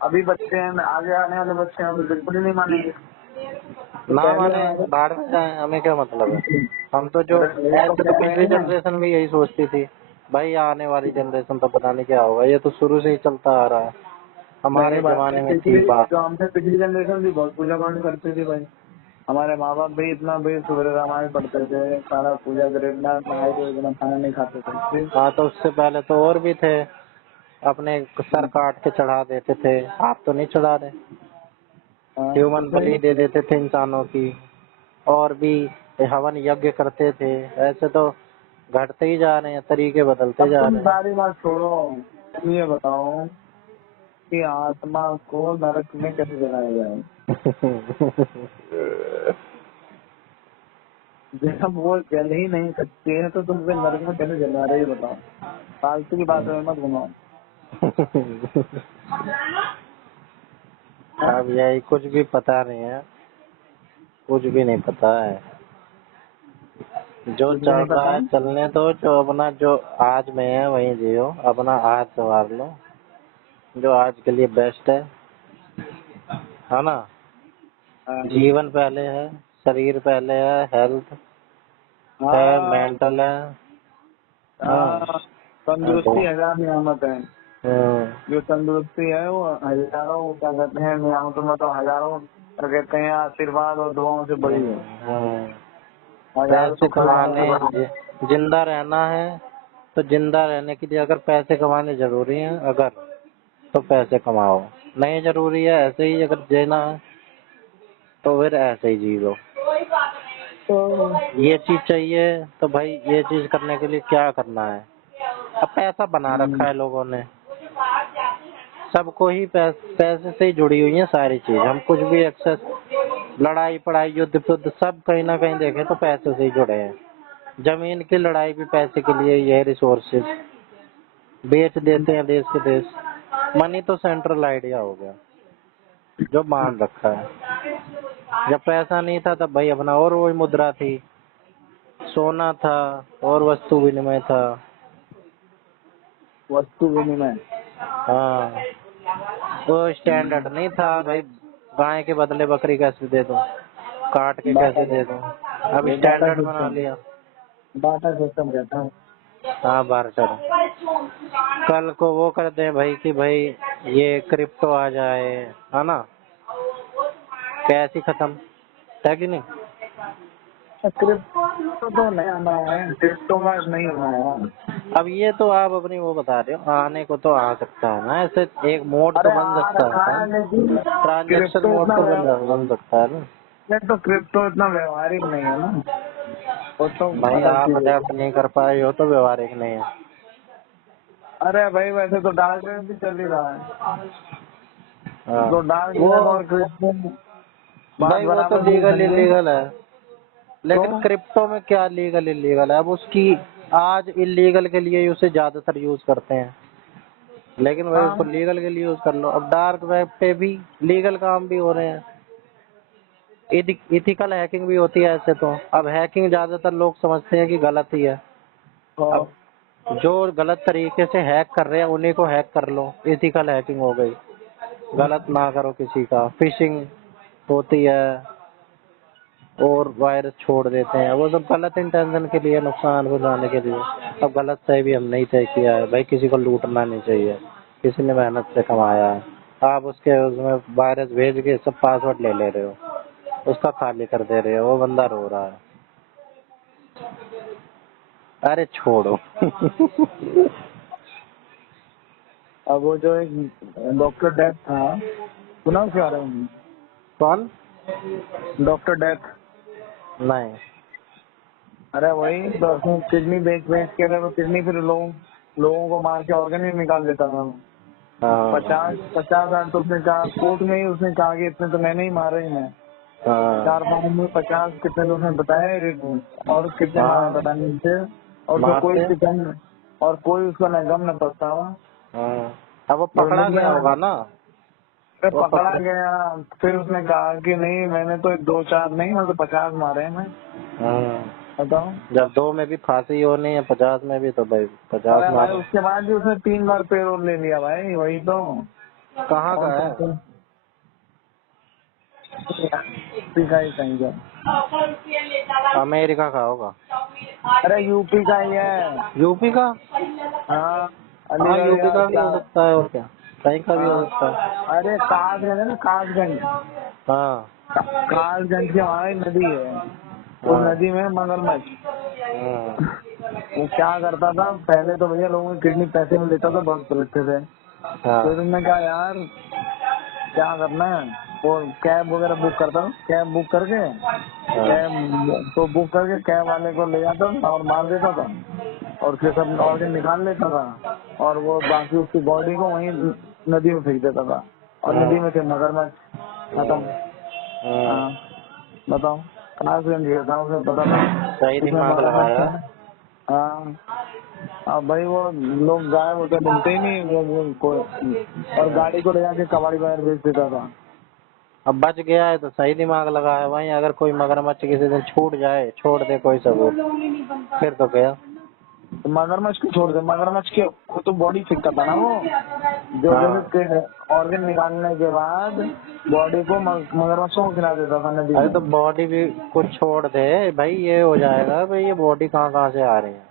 अभी बच्चे हैं, आगे आने वाले बच्चे हैं, वो बिल्कुल ही नहीं मानेंगे। तो ना पहले माने हमारे बाहर में जाए, हमें क्या मतलब है? हम तो जो, अरे वो तो ऐसे तो कह रहे पिछली हैं ना, जनरेशन भी यही सोचती थी, भाई आने वाली जनरेशन तो पता नहीं क्या होगा, ये तो शुरू से ही चलता आ रहा है, नहीं हमारे बात जमाने में थी पिछली बात। जो हमसे पिछली जनरेशन भी बहुत पूजा पाठ करते थे भाई। हमारे माँ बाप भी इतना भी सुबह रामायण पढ़ते थे, सारा पूजा करे, इतना नहाए धोए बिना खाना नहीं खाते थे फिर। हाँ, तो उससे पहले तो और भी थे, अपने सर काट के चढ़ा देते थे, आप तो नहीं चढ़ा रहे, तो ह्यूमन फिर बलि दे देते थे इंसानों की, और भी हवन यज्ञ करते थे। ऐसे तो घटते ही जा रहे हैं, तरीके बदलते अब जा तुम रहे सारी बात छोड़ो, तुम ये बताओ कि आत्मा को नरक में कैसे जलाया जाए? हैं। जब वो जल ही नहीं सकते हैं तो तुम फिर नरक में कैसे जला रहे हो बताओ? फालतू की बात में मत घुमाओ। हाँ? अब यही कुछ भी पता नहीं है, कुछ भी नहीं पता है, जो कुछ भी चल नहीं रहा पता है है। चलने दो, जो अपना जो आज में है वही जियो, अपना आज संवार लो, जो आज के लिए बेस्ट है ना? हाँ जीवन पहले है, शरीर पहले है, हेल्थ है, मेंटल है। हाँ, हाँ, तो तंदुरुस्ती 1000 नियामत है। जो तंदुरुस्ती है वो हजारों, क्या कहते हैं, नियामतों में तो हजारों, क्या कहते हैं, आशीर्वाद और दुआओं से बड़ी है। हजारों पैसे शुक्रानाओं कमाने, से बड़ी है। जिंदा रहना है, तो जिंदा रहने के लिए अगर पैसे कमाने जरूरी हैं, अगर तो पैसे कमाओ, नहीं जरूरी है ऐसे ही अगर जीना है तो फिर ऐसे ही जी लो। तो ये चीज चाहिए तो भाई ये चीज करने के लिए क्या करना है? अब पैसा बना रखा है लोगों ने, सबको ही पैसे से ही जुड़ी हुई है सारी चीज, हम कुछ भी एक्सेस, लड़ाई पढ़ाई युद्ध युद्ध सब कहीं ना कहीं देखें तो पैसे से ही जुड़े हैं। जमीन की लड़ाई भी पैसे के लिए, ये रिसोर्सेज बेच देते हैं देश के देश। मनी तो सेंट्रल आइडिया हो गया जो मान रखा है। जब पैसा नहीं था तब भाई अपना और वही मुद्रा थी, सोना था और वस्तु विनिमय था। वस्तु विनिमय। हाँ, तो स्टैंडर्ड नहीं था भाई, गाय के बदले बकरी कैसे दे दूं, काट के बाटा कैसे दे दूं, अब वो बाटा स्टैंडर्ड बना सिस्टम, लिया। बाटा सिस्टम कहता है। हाँ बार्टर। कल को वो करते हैं भाई कि भाई ये क्रिप्टो आ जाए, है ना, कैसे ही खत्म है कि नहीं। क्रिप्टो तो नहीं आना है, क्रिप्टो का नहीं होना है। अब ये तो आप अपनी वो बता रहे हो, आने को तो आ सकता है ना, ऐसे एक मोड तो अरे बन आ सकता रखा है, है लेकिन ट्रांजेक्शन क्रिप्टो मोड इतना तो बन सकता है ना। तो क्रिप्टो इतना व्यवहारिक नहीं है ना, वो तो भाई अलग आप चीज है। अडेप्ट नहीं कर पाए हो तो व्यवहारिक नहीं है। अरे भाई वैसे तो डार्क वेब भी चल ही रहा है, हाँ तो डार्क वो वेब और क्रिप्टो बात भाई वो तो बराबर नहीं लीगल समझे। इलीगल है, तो लेकिन क्रिप्टो में क्या लीगल इलीगल है, अब उसकी आज इलीगल के लिए उसे ज्यादातर यूज करते हैं, लेकिन भाई उसको हाँ लीगल के लिए यूज कर लो। अब डार्क वेब पे भी लीगल काम भी हो रहे हैं, इथिकल हैकिंग भी होती है ऐसे तो। अब हैकिंग ज्यादातर लोग समझते हैं कि गलत ही है। तो अब जो गलत तरीके से हैक कर रहे हैं उन्हीं को हैक कर लो, इथिकल हैकिंग हो गई। गलत ना करो किसी का, फिशिंग होती है और वायरस छोड़ देते हैं, वो सब गलत इंटेंशन के लिए, नुकसान पहुंचाने के लिए। अब गलत सही भी हम नहीं तय किया है भाई, किसी को लूटना नहीं चाहिए, किसी ने मेहनत से कमाया है, आप उसके उसमें वायरस भेज के सब पासवर्ड ले रहे हो, उसका खाली कर दे रहे हो, वो बंदा रो रहा है। अरे छोड़ो। अब वो जो एक डॉक्टर डेथ था, सुना उसके बारे में? कौन? डॉक्टर डेथ, नहीं। अरे वही तो उसने किडनी बेच बेच के, वो किडनी फिर लोगों को मार के ऑर्गन ही निकाल देता था। हाँ 50 50 तो उसने कहा, कोर्ट में ही उसने कहा कि इतने तो मैंने ही मारे हैं, हाँ 4 5 में 50 कितने तो उसने बताया और कितने मारे हाँ पता नहीं थे, और उसको कोई मारते। शिकन और कोई उसका न गम न पछतावा। हाँ अब वो वो पकड़ा मिल गया गया, होगा ना। फिर वो पकड़ा पकड़ गया, फिर उसने कहा कि नहीं मैंने तो 2 4 नहीं, मैं तो 50 मारे हैं मैं। हाँ बताओ। जब 2 में भी फांसी होनी है 50 में भी, तो भाई 50 अरे भाई मारो। उसके बाद भी उसने 3 बार पेरोल ले लिया भाई, वही तो। कहाँ का और है? कहते का ही कहीं का। अमेरिका का होगा। अरे यूपी का ही है। यूपी का? हाँ हाँ अलीगढ़ यूपी या का भी क्या। हो सकता है, और क्या, कहीं का भी हो हाँ सकता है। अरे कासगंज है ना, कासगंज। हाँ कासगंज की वहाँ एक नदी है, उस हाँ नदी में मगरमच्छ। हाँ वो क्या करता था पहले तो भैया, लोगों की किडनी पैसे में लेता था, बहुत लगते थे। हाँ फिर उन्होंने कहा यार क्या करना है, वो कैब वगैरह बुक करता था, कैब बुक करके, कैब तो बुक करके कैब वाले को ले जाता था और मार देता था, और फिर सब ऑर्गन निकाल लेता था, और वो बाकी उसकी बॉडी को वहीं नदी में फेंक देता था, और हाँ नदी में थे मगरमच्छ। खत्म। हाँ। हाँ बताओ, कासगंज गया था, उसे पता था सही उसमें दिमाग मगरमच्छ लगाया। है। हाँ अब भाई वो लोग गायब होते मिलते ही नहीं, और गाड़ी को ले जाके कबाड़ी बाजार बेच देता था। अब बच गया है तो सही दिमाग लगाया। वहीं अगर कोई मगरमच्छ किसी दिन छूट जाए, छोड़ दे कोई सबूत, फिर तो गया। तो मगरमच्छ को छोड़ दे, मगरमच्छ के वो तो बॉडी फेंकता था ना वो, जो हाँ जैसे ऑर्गन निकालने के बाद बॉडी को मगरमच्छों को खिला देता था नदी अरे में। तो बॉडी भी कुछ छोड़ दे भाई, ये हो जाएगा भाई ये बॉडी कहाँ कहाँ से आ रही है,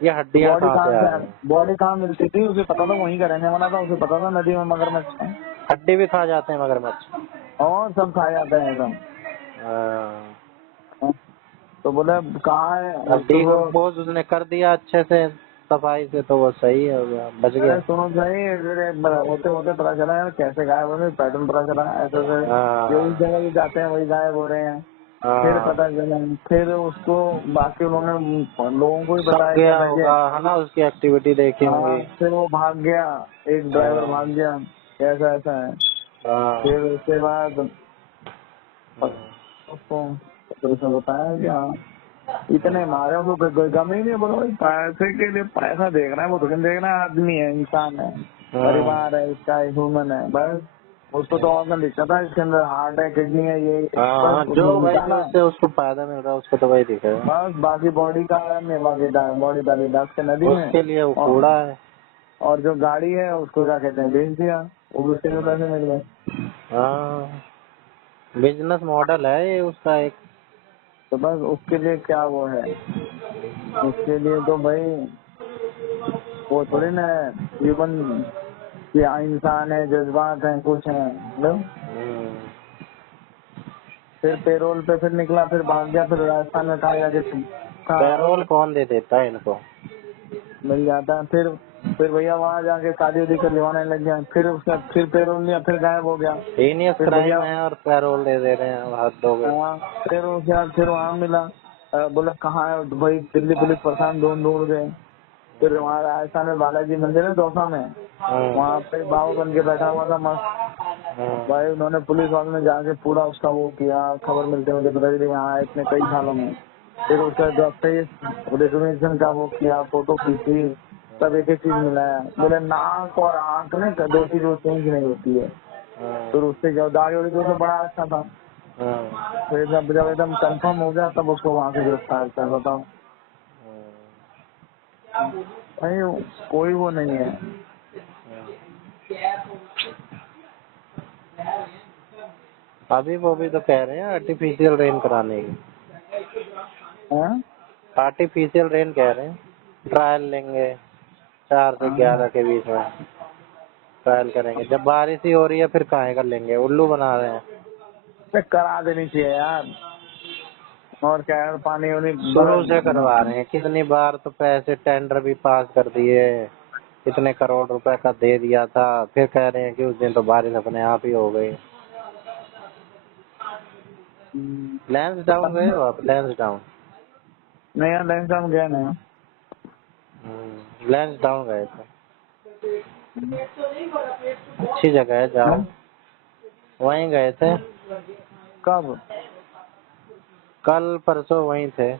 ये तो हड्डियाँ कहाँ से आ रही हैं। बॉडी कहाँ मिलती थी, उसे पता था वहीं का रहने वाला था, उसे पता था नदी में मगरमच्छ है, हड्डी भी खा जाते हैं मगरमच्छ। और सब खा जाते हैं एकदम। हाँ, तो बोले कहाँ है, अब तो वो डिकम्पोज उसने कर दिया अच्छे से, सफाई से, तो वो सही हो गया, बच अरे गया। सुनो भाई, फिर एक बार होते होते पता चला यार कैसे गायब हो रहे, पैटर्न पता चला ऐसे ऐसे, जो हाँ इस जगह भी जाते हैं वही गायब हो रहे हैं। फिर हाँ पता चला, फिर उसको बाकी उन्होंने लोगों को ही सब बताया गया कहना कि होगा है ना, उसकी एक्टिविटी देखी हाँ, होंगी। फिर वो भाग गया, एक ड्राइवर हाँ भाग गया, ऐसा ऐसा है। हाँ फिर उसके बाद उसको फिर उसने बताया कि हाँ इतने मारे, उसको कोई गम ही नहीं है। बोलो भाई पैसे के लिए पैसा देख रहा है, वो तो देख रहा है, आदमी है, इंसान है, हाँ परिवार है इसका, ह्यूमन है बस। उसको तो ऑर्गन दिखता था इसके अंदर, हार्ट है, किडनी है, ये हाँ, बस उसने जो भाई निकाला, जो से उसको फायदा मिल रहा है उसको तो वही दिखेगा। बस बाकी बॉडी का है, बाकी बॉडी डाली डाक के नदी में। उसके लिए वो और कूड़ा है। और जो गाड़ी है उसको क्या कहते हैं, बेच दिया, वो भी उसके भी पैसे मिल गए। हाँ बिजनेस मॉडल है ये उसका एक। तो बस उसके लिए क्या वो है, उसके लिए तो भाई वो थोड़ी ना जीवन या इंसान है, जज्बात है, कुछ है मतलब। फिर पेरोल पे फिर निकला, फिर भाग गया, फिर राजस्थान में कहा जाके था पैरोल कौन दे देता है इनको? मिल जाता है। फिर भैया वहाँ जाके शादी उदी करवाने लग गया, फिर उसका फिर पेरोल लिया, फिर गायब हो गया। हीनियस फिर क्राइम भैया है और पैरोल दे दे रहे हैं, हद हो गई। हाँ, फिर वो क्या, फिर वहाँ मिला, बोला कहाँ है भाई, दिल्ली पुलिस परेशान ढूंढ गए। फिर वहाँ राजस्थान में बालाजी मंदिर है दौसा में, वहाँ पे बाबू बन के बैठा हुआ था मस्त भाई। उन्होंने पुलिस वालों ने जाके पूरा उसका वो किया, खबर मिलते मुझे पता चली यहाँ इतने कई सालों में। फिर उसका जो फेस रिकॉग्निशन का वो किया, फोटो खींची, सब एक एक चीज मिलाया। बोले नाक और आंख में दो चीज वो चेंज नहीं होती है। फिर उससे जो दाढ़ी वाड़ी तो बड़ा अच्छा था। फिर जब एकदम कंफर्म हो गया तब उसको वहाँ से गिरफ्तार किया। बताओ भाई, कोई वो नहीं है। अभी वो भी तो कह रहे हैं आर्टिफिशियल रेन कराने की। आर्टिफिशियल रेन कह रहे हैं, ट्रायल लेंगे 4 से 11 के बीच में ट्रायल करेंगे। जब बारिश ही हो रही है फिर काहे कर लेंगे, उल्लू बना रहे हैं। करा देनी चाहिए यार, और क्या है, पानी वानी शुरू से करवा रहे हैं, कितनी बार तो पैसे टेंडर भी पास कर दिए, इतने करोड़ रुपए का दे दिया था, फिर कह रहे हैं कि उस दिन तो बारिश अपने आप ही हो गई। लैंस डाउन गए हो आप? लैंस डाउन नहीं यार, लैंस डाउन गया नहीं। लैंस डाउन गए थे, अच्छी जगह है, जाओ। वहीं गए थे। कब? कल परसों वहीं थे।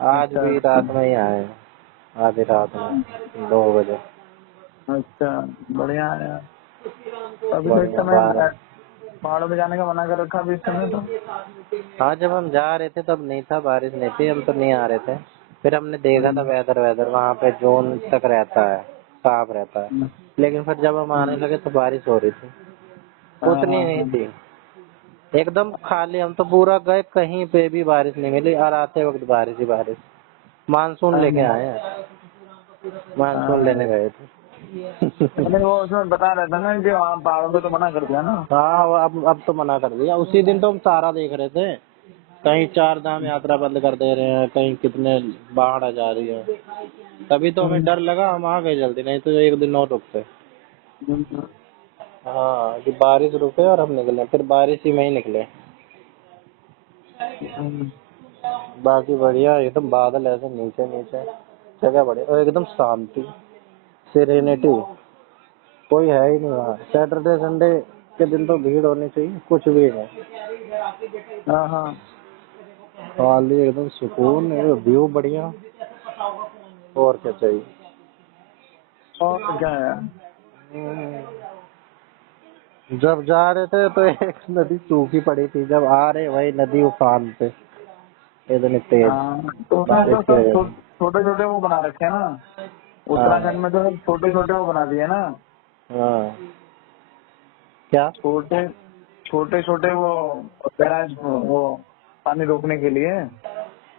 आज भी रात में ही आए, आधी रात में 2 बजे। अच्छा, बढ़िया है यार। अभी तो इस समय पहाड़ों में जाने का मना कर रखा अभी इस समय तो। हाँ, जब हम जा रहे थे तब नहीं था, बारिश नहीं थी, हम तो नहीं आ रहे थे। फिर हमने देखा था वेदर वहाँ पे जून तक रहता है, साफ रहता है। लेकिन फिर जब हम आने लगे तो बारिश हो रही थी, उतनी नहीं थी, एकदम खाली। हम तो पूरा गए, कहीं पे भी बारिश नहीं मिली, और आते वक्त बारिश ही बारिश। मानसून लेके आए हैं, मानसून लेने गए थे। वो उसमें बता रहा था ना कि वहाँ पहाड़ों पे तो मना कर दिया ना। हाँ, अब तो मना कर दिया। उसी दिन तो हम सारा देख रहे थे, कहीं 4 धाम यात्रा बंद कर दे रहे हैं, कहीं कितने बाढ़ आ जा रही है। तभी तो हमें डर लगा, हम आ गए जल्दी, नहीं तो 1 दिन और रुकते। हाँ, कि बारिश रुके और हम निकले, फिर बारिश ही में ही निकले। बाकी बढ़िया, एकदम बादल ऐसे नीचे नीचे, जगह बढ़िया और एकदम शांति, सेरेनिटी, कोई है ही नहीं वहाँ। सैटरडे संडे के दिन तो भीड़ होनी चाहिए, कुछ भी नहीं। हाँ, खाली एकदम सुकून, व्यू बढ़िया, और क्या चाहिए। और क्या है। जब जा रहे थे तो एक नदी सूखी पड़ी थी, जब आ रहे वही नदी उफान पे, इतनी तेज। तो उसमें तो सब छोटे छोटे वो बना रखे हैं ना, उत्तराखंड में तो सब छोटे छोटे वो बना दिए ना। हाँ, क्या छोटे छोटे वो बैराज, वो पानी रोकने के लिए।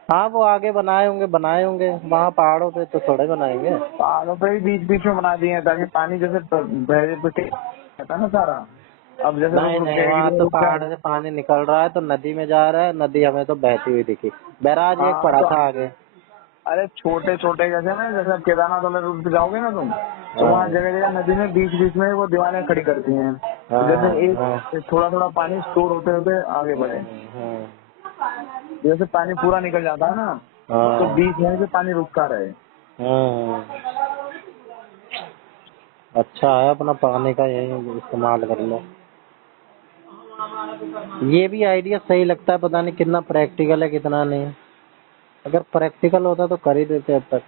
हाँ, वो आगे बनाए होंगे, वहाँ पहाड़ों पे तो थोड़े बनाएंगे। पहाड़ों पे भी बीच बीच में बना दिए हैं ताकि पानी जैसे बहरे पे रहता ना सारा। अब जैसे नहीं, वहाँ तो पहाड़ से पानी निकल रहा है तो नदी में जा रहा है, नदी हमें तो बहती हुई दिखी। बैराज एक पड़ा था आगे। अरे छोटे छोटे जैसे ना, जैसे केदारनाथ वाले रूट पे जाओगे ना तुम, तो वहाँ जगह जगह नदी में बीच बीच में वो दीवारें खड़ी करती हैं, जैसे एक थोड़ा थोड़ा पानी स्टोर होते होते आगे बढ़े। जैसे पानी पूरा निकल जाता है ना, तो बीच में से पानी रुकता रहे। अच्छा है, अपना पानी का यही इस्तेमाल कर लो। ये भी आइडिया सही लगता है, पता नहीं कितना प्रैक्टिकल है कितना नहीं। अगर प्रैक्टिकल होता तो कर ही देते अब तक।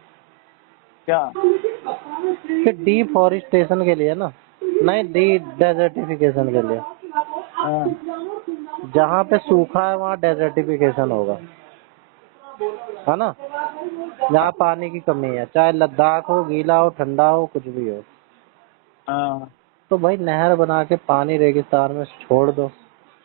क्या? कि डिफॉरेस्टेशन के लिए ना, नहीं डेजर्टिफिकेशन के लिए। जहाँ पे सूखा है वहाँ डेजर्टिफिकेशन होगा, है ना। जहाँ पानी की कमी है, चाहे लद्दाख हो, गीला हो, ठंडा हो, कुछ भी हो, तो भाई नहर बना के पानी रेगिस्तान में छोड़ दो,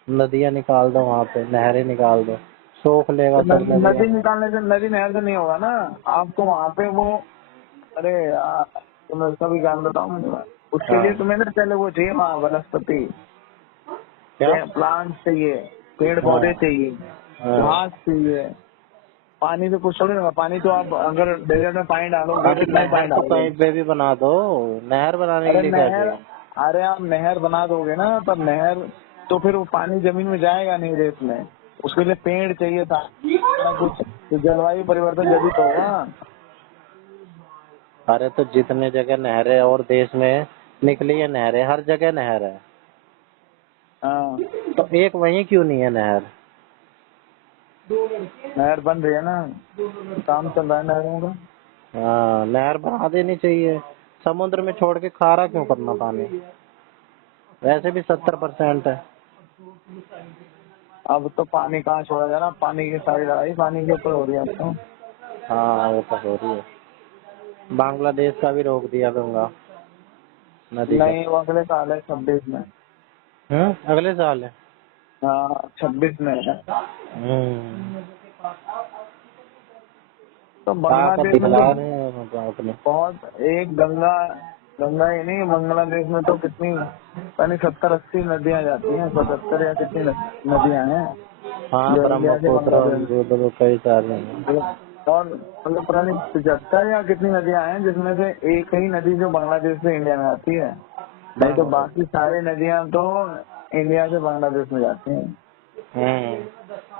नदियाँ निकाल दो, वहाँ पे नहरें निकाल दो, सोख लेगा सब। नदी निकालने से, नदी नहर से नहीं होगा ना। आपको वहाँ पे वो अरे यार, तो मैं उसका भी ज्ञान बताऊँ। उसके हाँ लिए तुम्हें ना पहले वो चाहिए वहाँ वनस्पति, क्या? प्लांट चाहिए, पेड़ हाँ पौधे चाहिए, हाँ। घास चाहिए। पानी तो कुछ थोड़ी ना, पानी तो आप अगर डेजर्ट में पानी डालोगे अरे कितना ही नहर पानी तो डालोगे। कहीं पे भी बना दो, नहर बनाने के अरे लिए क्या नहर, चाहिए? अरे आप नहर बना दोगे ना, तब नहर तो फिर वो पानी जमीन में जाएगा नहीं रेत में। उसके लिए पेड़ चाहिए था, सारा कुछ, तो जलवायु परिवर्तन जभी तो होगा। अरे तो जितने जगह नहरें और देश में निकली है नहरें, हर जगह नहर है, हाँ, तो एक वहीं क्यों नहीं है नहर? नहर बन रही है ना, काम चल रहा है नहरों का। हाँ नहर बना देनी चाहिए, समुद्र में छोड़ के खारा क्यों करना पानी, वैसे भी 70% है। अब तो पानी कहाँ छोड़ा जा रहा, पानी की सारी लड़ाई पानी के ऊपर हो रही है अब तो। हाँ वो तो हो रही है, बांग्लादेश का भी रोक दिया गंगा नदी का। नहीं, वो अगले साल है 26 में। अगले साल है। हाँ 26 में है। हम्म। तो ताकत बांग्लादेश में दिखला तो रहे हैं मतलब अपने। बहुत, एक गंगा, गंगा ही नहीं, बांग्लादेश में तो कितनी, यानी 70-80 नदियां जाती हैं, 77 या कितनी नदियां हैं हाँ जो इंडिया से ब्रह्मपुत्र बांग्लादेश में। जो तो कई सारे हैं। और मतलब पता नहीं 75 या कितनी नदियां हैं, जिसमें से एक ही नदी जो बांग्लादेश से इंडिया में आती है, नहीं तो हाँ। बाकी सारी नदियां तो इंडिया से बांग्लादेश में जाती हैं।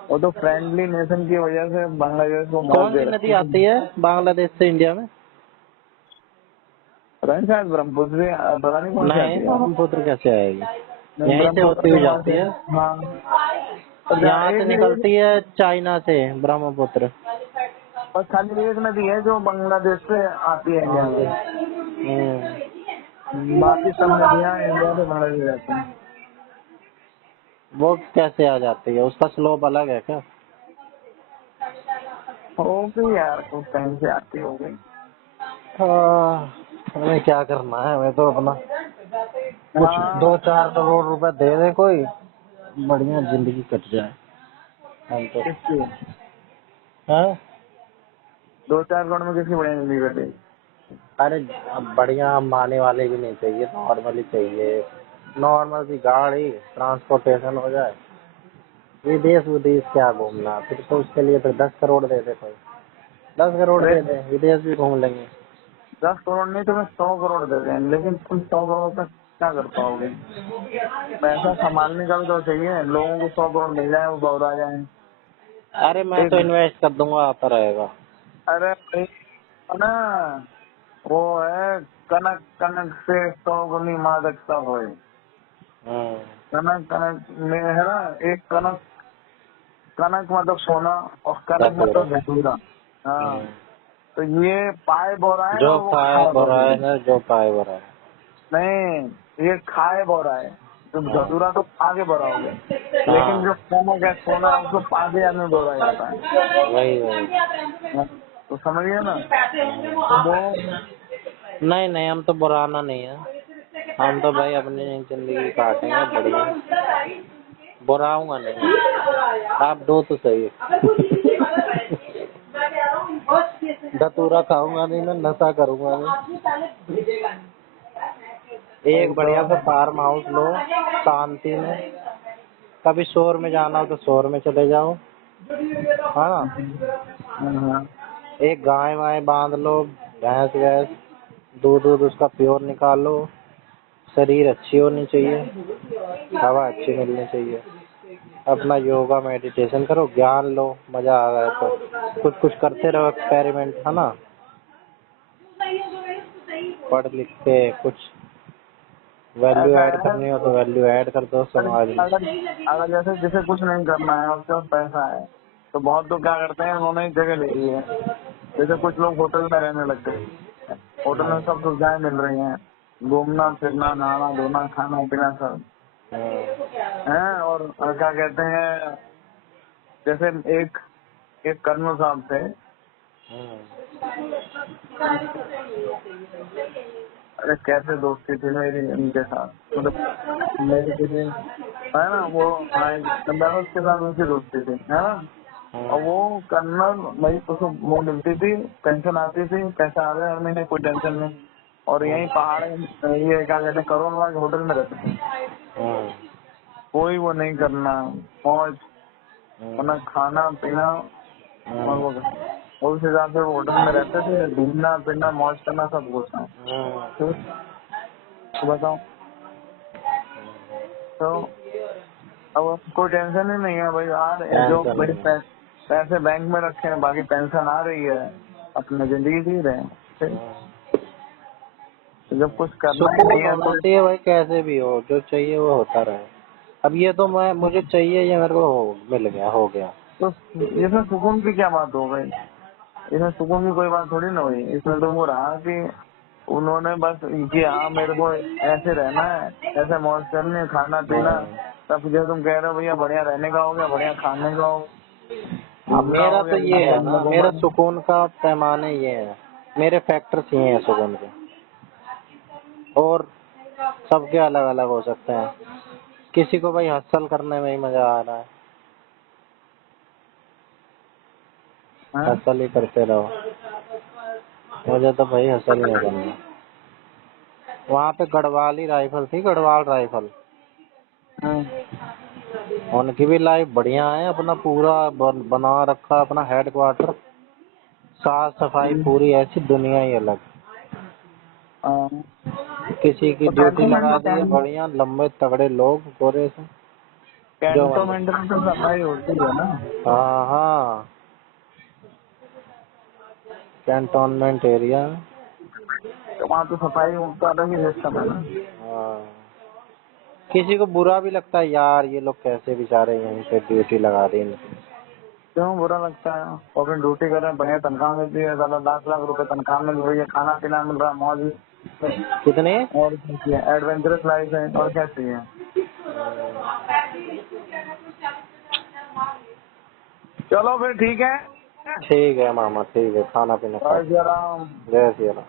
वो तो फ्रेंडली नेशन की वजह से बांग्लादेश को मौत कौन दे सी नदी रखी थी। आती है बांग्लादेश से इंडिया में? पता नहीं, शायद ब्रह्मपुत्र से, पता नहीं कौन सी नहीं, आती है। ब्रह्मपुत्र कैसे आएगी? नहीं, यहीं से ब्रह्मपुत्र होती तो हुई वहाँ जाती से, है। हाँ। और यहाँ से एक एक निकलती है चाइना से ब्रह्मपुत्र। बस खाली एक नदी है जो बांग्लादेश से आती है इंडिया में। हम्म। बाकी सब नदियां इंडिया से बांग्लादेश जाती हैं। वो कैसे आ जाती है, उसका स्लोप अलग है क्या? होगी यार, कुछ टाइम से आती होगी। हाँ, हमें क्या करना है, हमें तो अपना कुछ हाँ, 2-4 करोड़ रुपए दे दे कोई, बढ़िया जिंदगी कट जाए हम तो। किसकी? हाँ? 2-4 करोड़ में किसकी बढ़िया जिंदगी कटेगी? अरे अब बढ़िया अंबानी वाले भी नहीं चाहिए, नॉर्मली चाहिए, नॉर्मल सी गाड़ी, ट्रांसपोर्टेशन हो जाए, विदेश विदेश क्या घूमना, फिर तो उसके लिए फिर 10 करोड़ दे दे कोई, 10 करोड़ अरे दे दे, विदेश भी घूम लेंगे। 10 करोड़ नहीं, तुम्हें 100 करोड़ दे दें, लेकिन तुम 100 करोड़ का क्या कर पाओगे? पैसा संभालने का भी तो चाहिए, लोगों को 100 करोड़ मिल जाए वो बौरा जाए। अरे मैं तो एक, इन्वेस्ट कर दूंगा, आता रहेगा। अरे भाई, ना, वो है, कनक कनक से 100 गुनी मादकता होए। हम्म। कनक कनक में है ना, एक कनक, कनक मतलब सोना, और कनक पूरा। मतलब धतूरा। हाँ, हम्म। तो ये पाए बोरा है जो और वो खाए खाए बुरा बोरा है है। ना, जो पाए बुरा है। नहीं, ये खाए बोरा है, तो हाँ धतूरा तो आगे बोरा हो गया, लेकिन जो हाँ, कनक है सोना है, उसको पाके आदमी बोरा जाता है। वही वही। हाँ, तो समझिए ना, तो वो, नहीं नहीं, हम तो बुराना नहीं है, हम तो भाई अपनी जिंदगी काटेंगे बढ़िया, बुराऊंगा नहीं, आप दो तो सही। धतूरा खाऊंगा नहीं, मैं नशा करूंगा नहीं। एक वही तो। बढ़िया सा फार्म हाउस लो, शांति में, कभी शोर में जाना हो तो शोर में चले जाओ, है ना। हाँ, एक गाय वाय बांध लो, भैंस वैस, दूध दूध उसका प्योर निकालो, शरीर अच्छी होनी चाहिए, हवा अच्छी मिलनी चाहिए, अपना योगा मेडिटेशन करो, ज्ञान लो, मजा आ रहा है तो कुछ कुछ करते रहो एक्सपेरिमेंट, है ना, पढ़ लिख के कुछ वैल्यू ऐसा ऐड है, करनी हो तो वैल्यू ऐड कर दो समाज में। अगर अगर जैसे जिसे कुछ नहीं करना है, उसके पास पैसा है, तो बहुत लोग क्या करते हैं, उन्होंने एक जगह ले ली है। जैसे कुछ लोग होटल में रहने लग गए, होटल में सब सुविधाएं मिल रही हैं, घूमना फिरना, नहाना धोना, खाना पीना सब है। और क्या कहते हैं, जैसे एक एक कर्नल साहब थे, अरे कैसे दोस्ती थी मेरी उनके साथ, मतलब मेरी किसी, है ना, वो हाँ, एक बंदा था, उसके साथ उनकी दोस्ती थी, है ना। और वो करना भाई उसको वो मिलती थी, पेंशन आती थी, पैसा आ रहा है हर महीने, कोई टेंशन नहीं। और यही पहाड़ ये क्या कहते हैं करोड़ वाले होटल में रहते थे, कोई वो नहीं करना, मौज अपना खाना पीना और वो उस हिसाब से वो होटल में रहते थे, घूमना फिरना मौज करना सब कुछ। तो बताओ, तो अब कोई टेंशन ही नहीं है भाई यार, जो भाई पैसे बैंक में रखे हैं, बाकी पेंशन आ रही है, अपनी जिंदगी जी रहे हैं। जब कुछ करना ही नहीं है तो चाहिए भाई, कैसे भी हो जो चाहिए वो होता रहे। अब ये तो मुझे चाहिए, ये मेरे को मिल गया, हो गया। तो इसमें सुकून की क्या बात हो गई? इसमें सुकून की कोई बात थोड़ी ना हुई। इसमें तो वो रहा कि उन्होंने बस कि हाँ मेरे को ऐसे रहना है, ऐसे मौज करनी है, खाना पीना सब। जो तुम कह रहे हो भैया बढ़िया रहने का हो गया, बढ़िया खाने का हो, अब घूमना मेरा हो तो गया, ये है ना, मेरा घूमना। सुकून का पैमाने ये है, मेरे फैक्टर्स ये हैं सुकून के, और सबके अलग अलग हो सकते हैं। किसी को भाई हसल करने में ही मजा आ रहा है, हसल ही करते रहो। मुझे तो भाई हसल नहीं करना। वहाँ पे गढ़वाली राइफल थी, गढ़वाल राइफल, उनकी भी लाइफ बढ़िया है, अपना पूरा बना रखा अपना हेडक्वार्टर, साफ सफाई पूरी, ऐसी दुनिया ही अलग। किसी की ड्यूटी लगा दी है बढ़िया, लंबे तगड़े लोग गोरे से, जो कैंटोनमेंट में तो सफाई होती है ना। हाँ हाँ, कैंटोनमेंट एरिया। तो वहाँ तो सफाई का अलग ही सिस्टम है ना। हाँ, किसी को बुरा भी लगता है यार, ये लोग कैसे बेचारे यहीं पे ड्यूटी लगा दी इनकी। क्यों बुरा लगता है? और फिर ड्यूटी कर रहे हैं, बढ़िया तनख्वाह मिलती है, साला 10 लाख रुपए तनख्वाह मिल रही है, खाना पीना मिल रहा है, मौज। कितने? और क्या चाहिए? एडवेंचरस लाइफ है, और क्या चाहिए? चलो फिर ठीक है। ठीक है मामा, ठीक है, खाना पीना खा। जय श्री राम। जय श्री राम।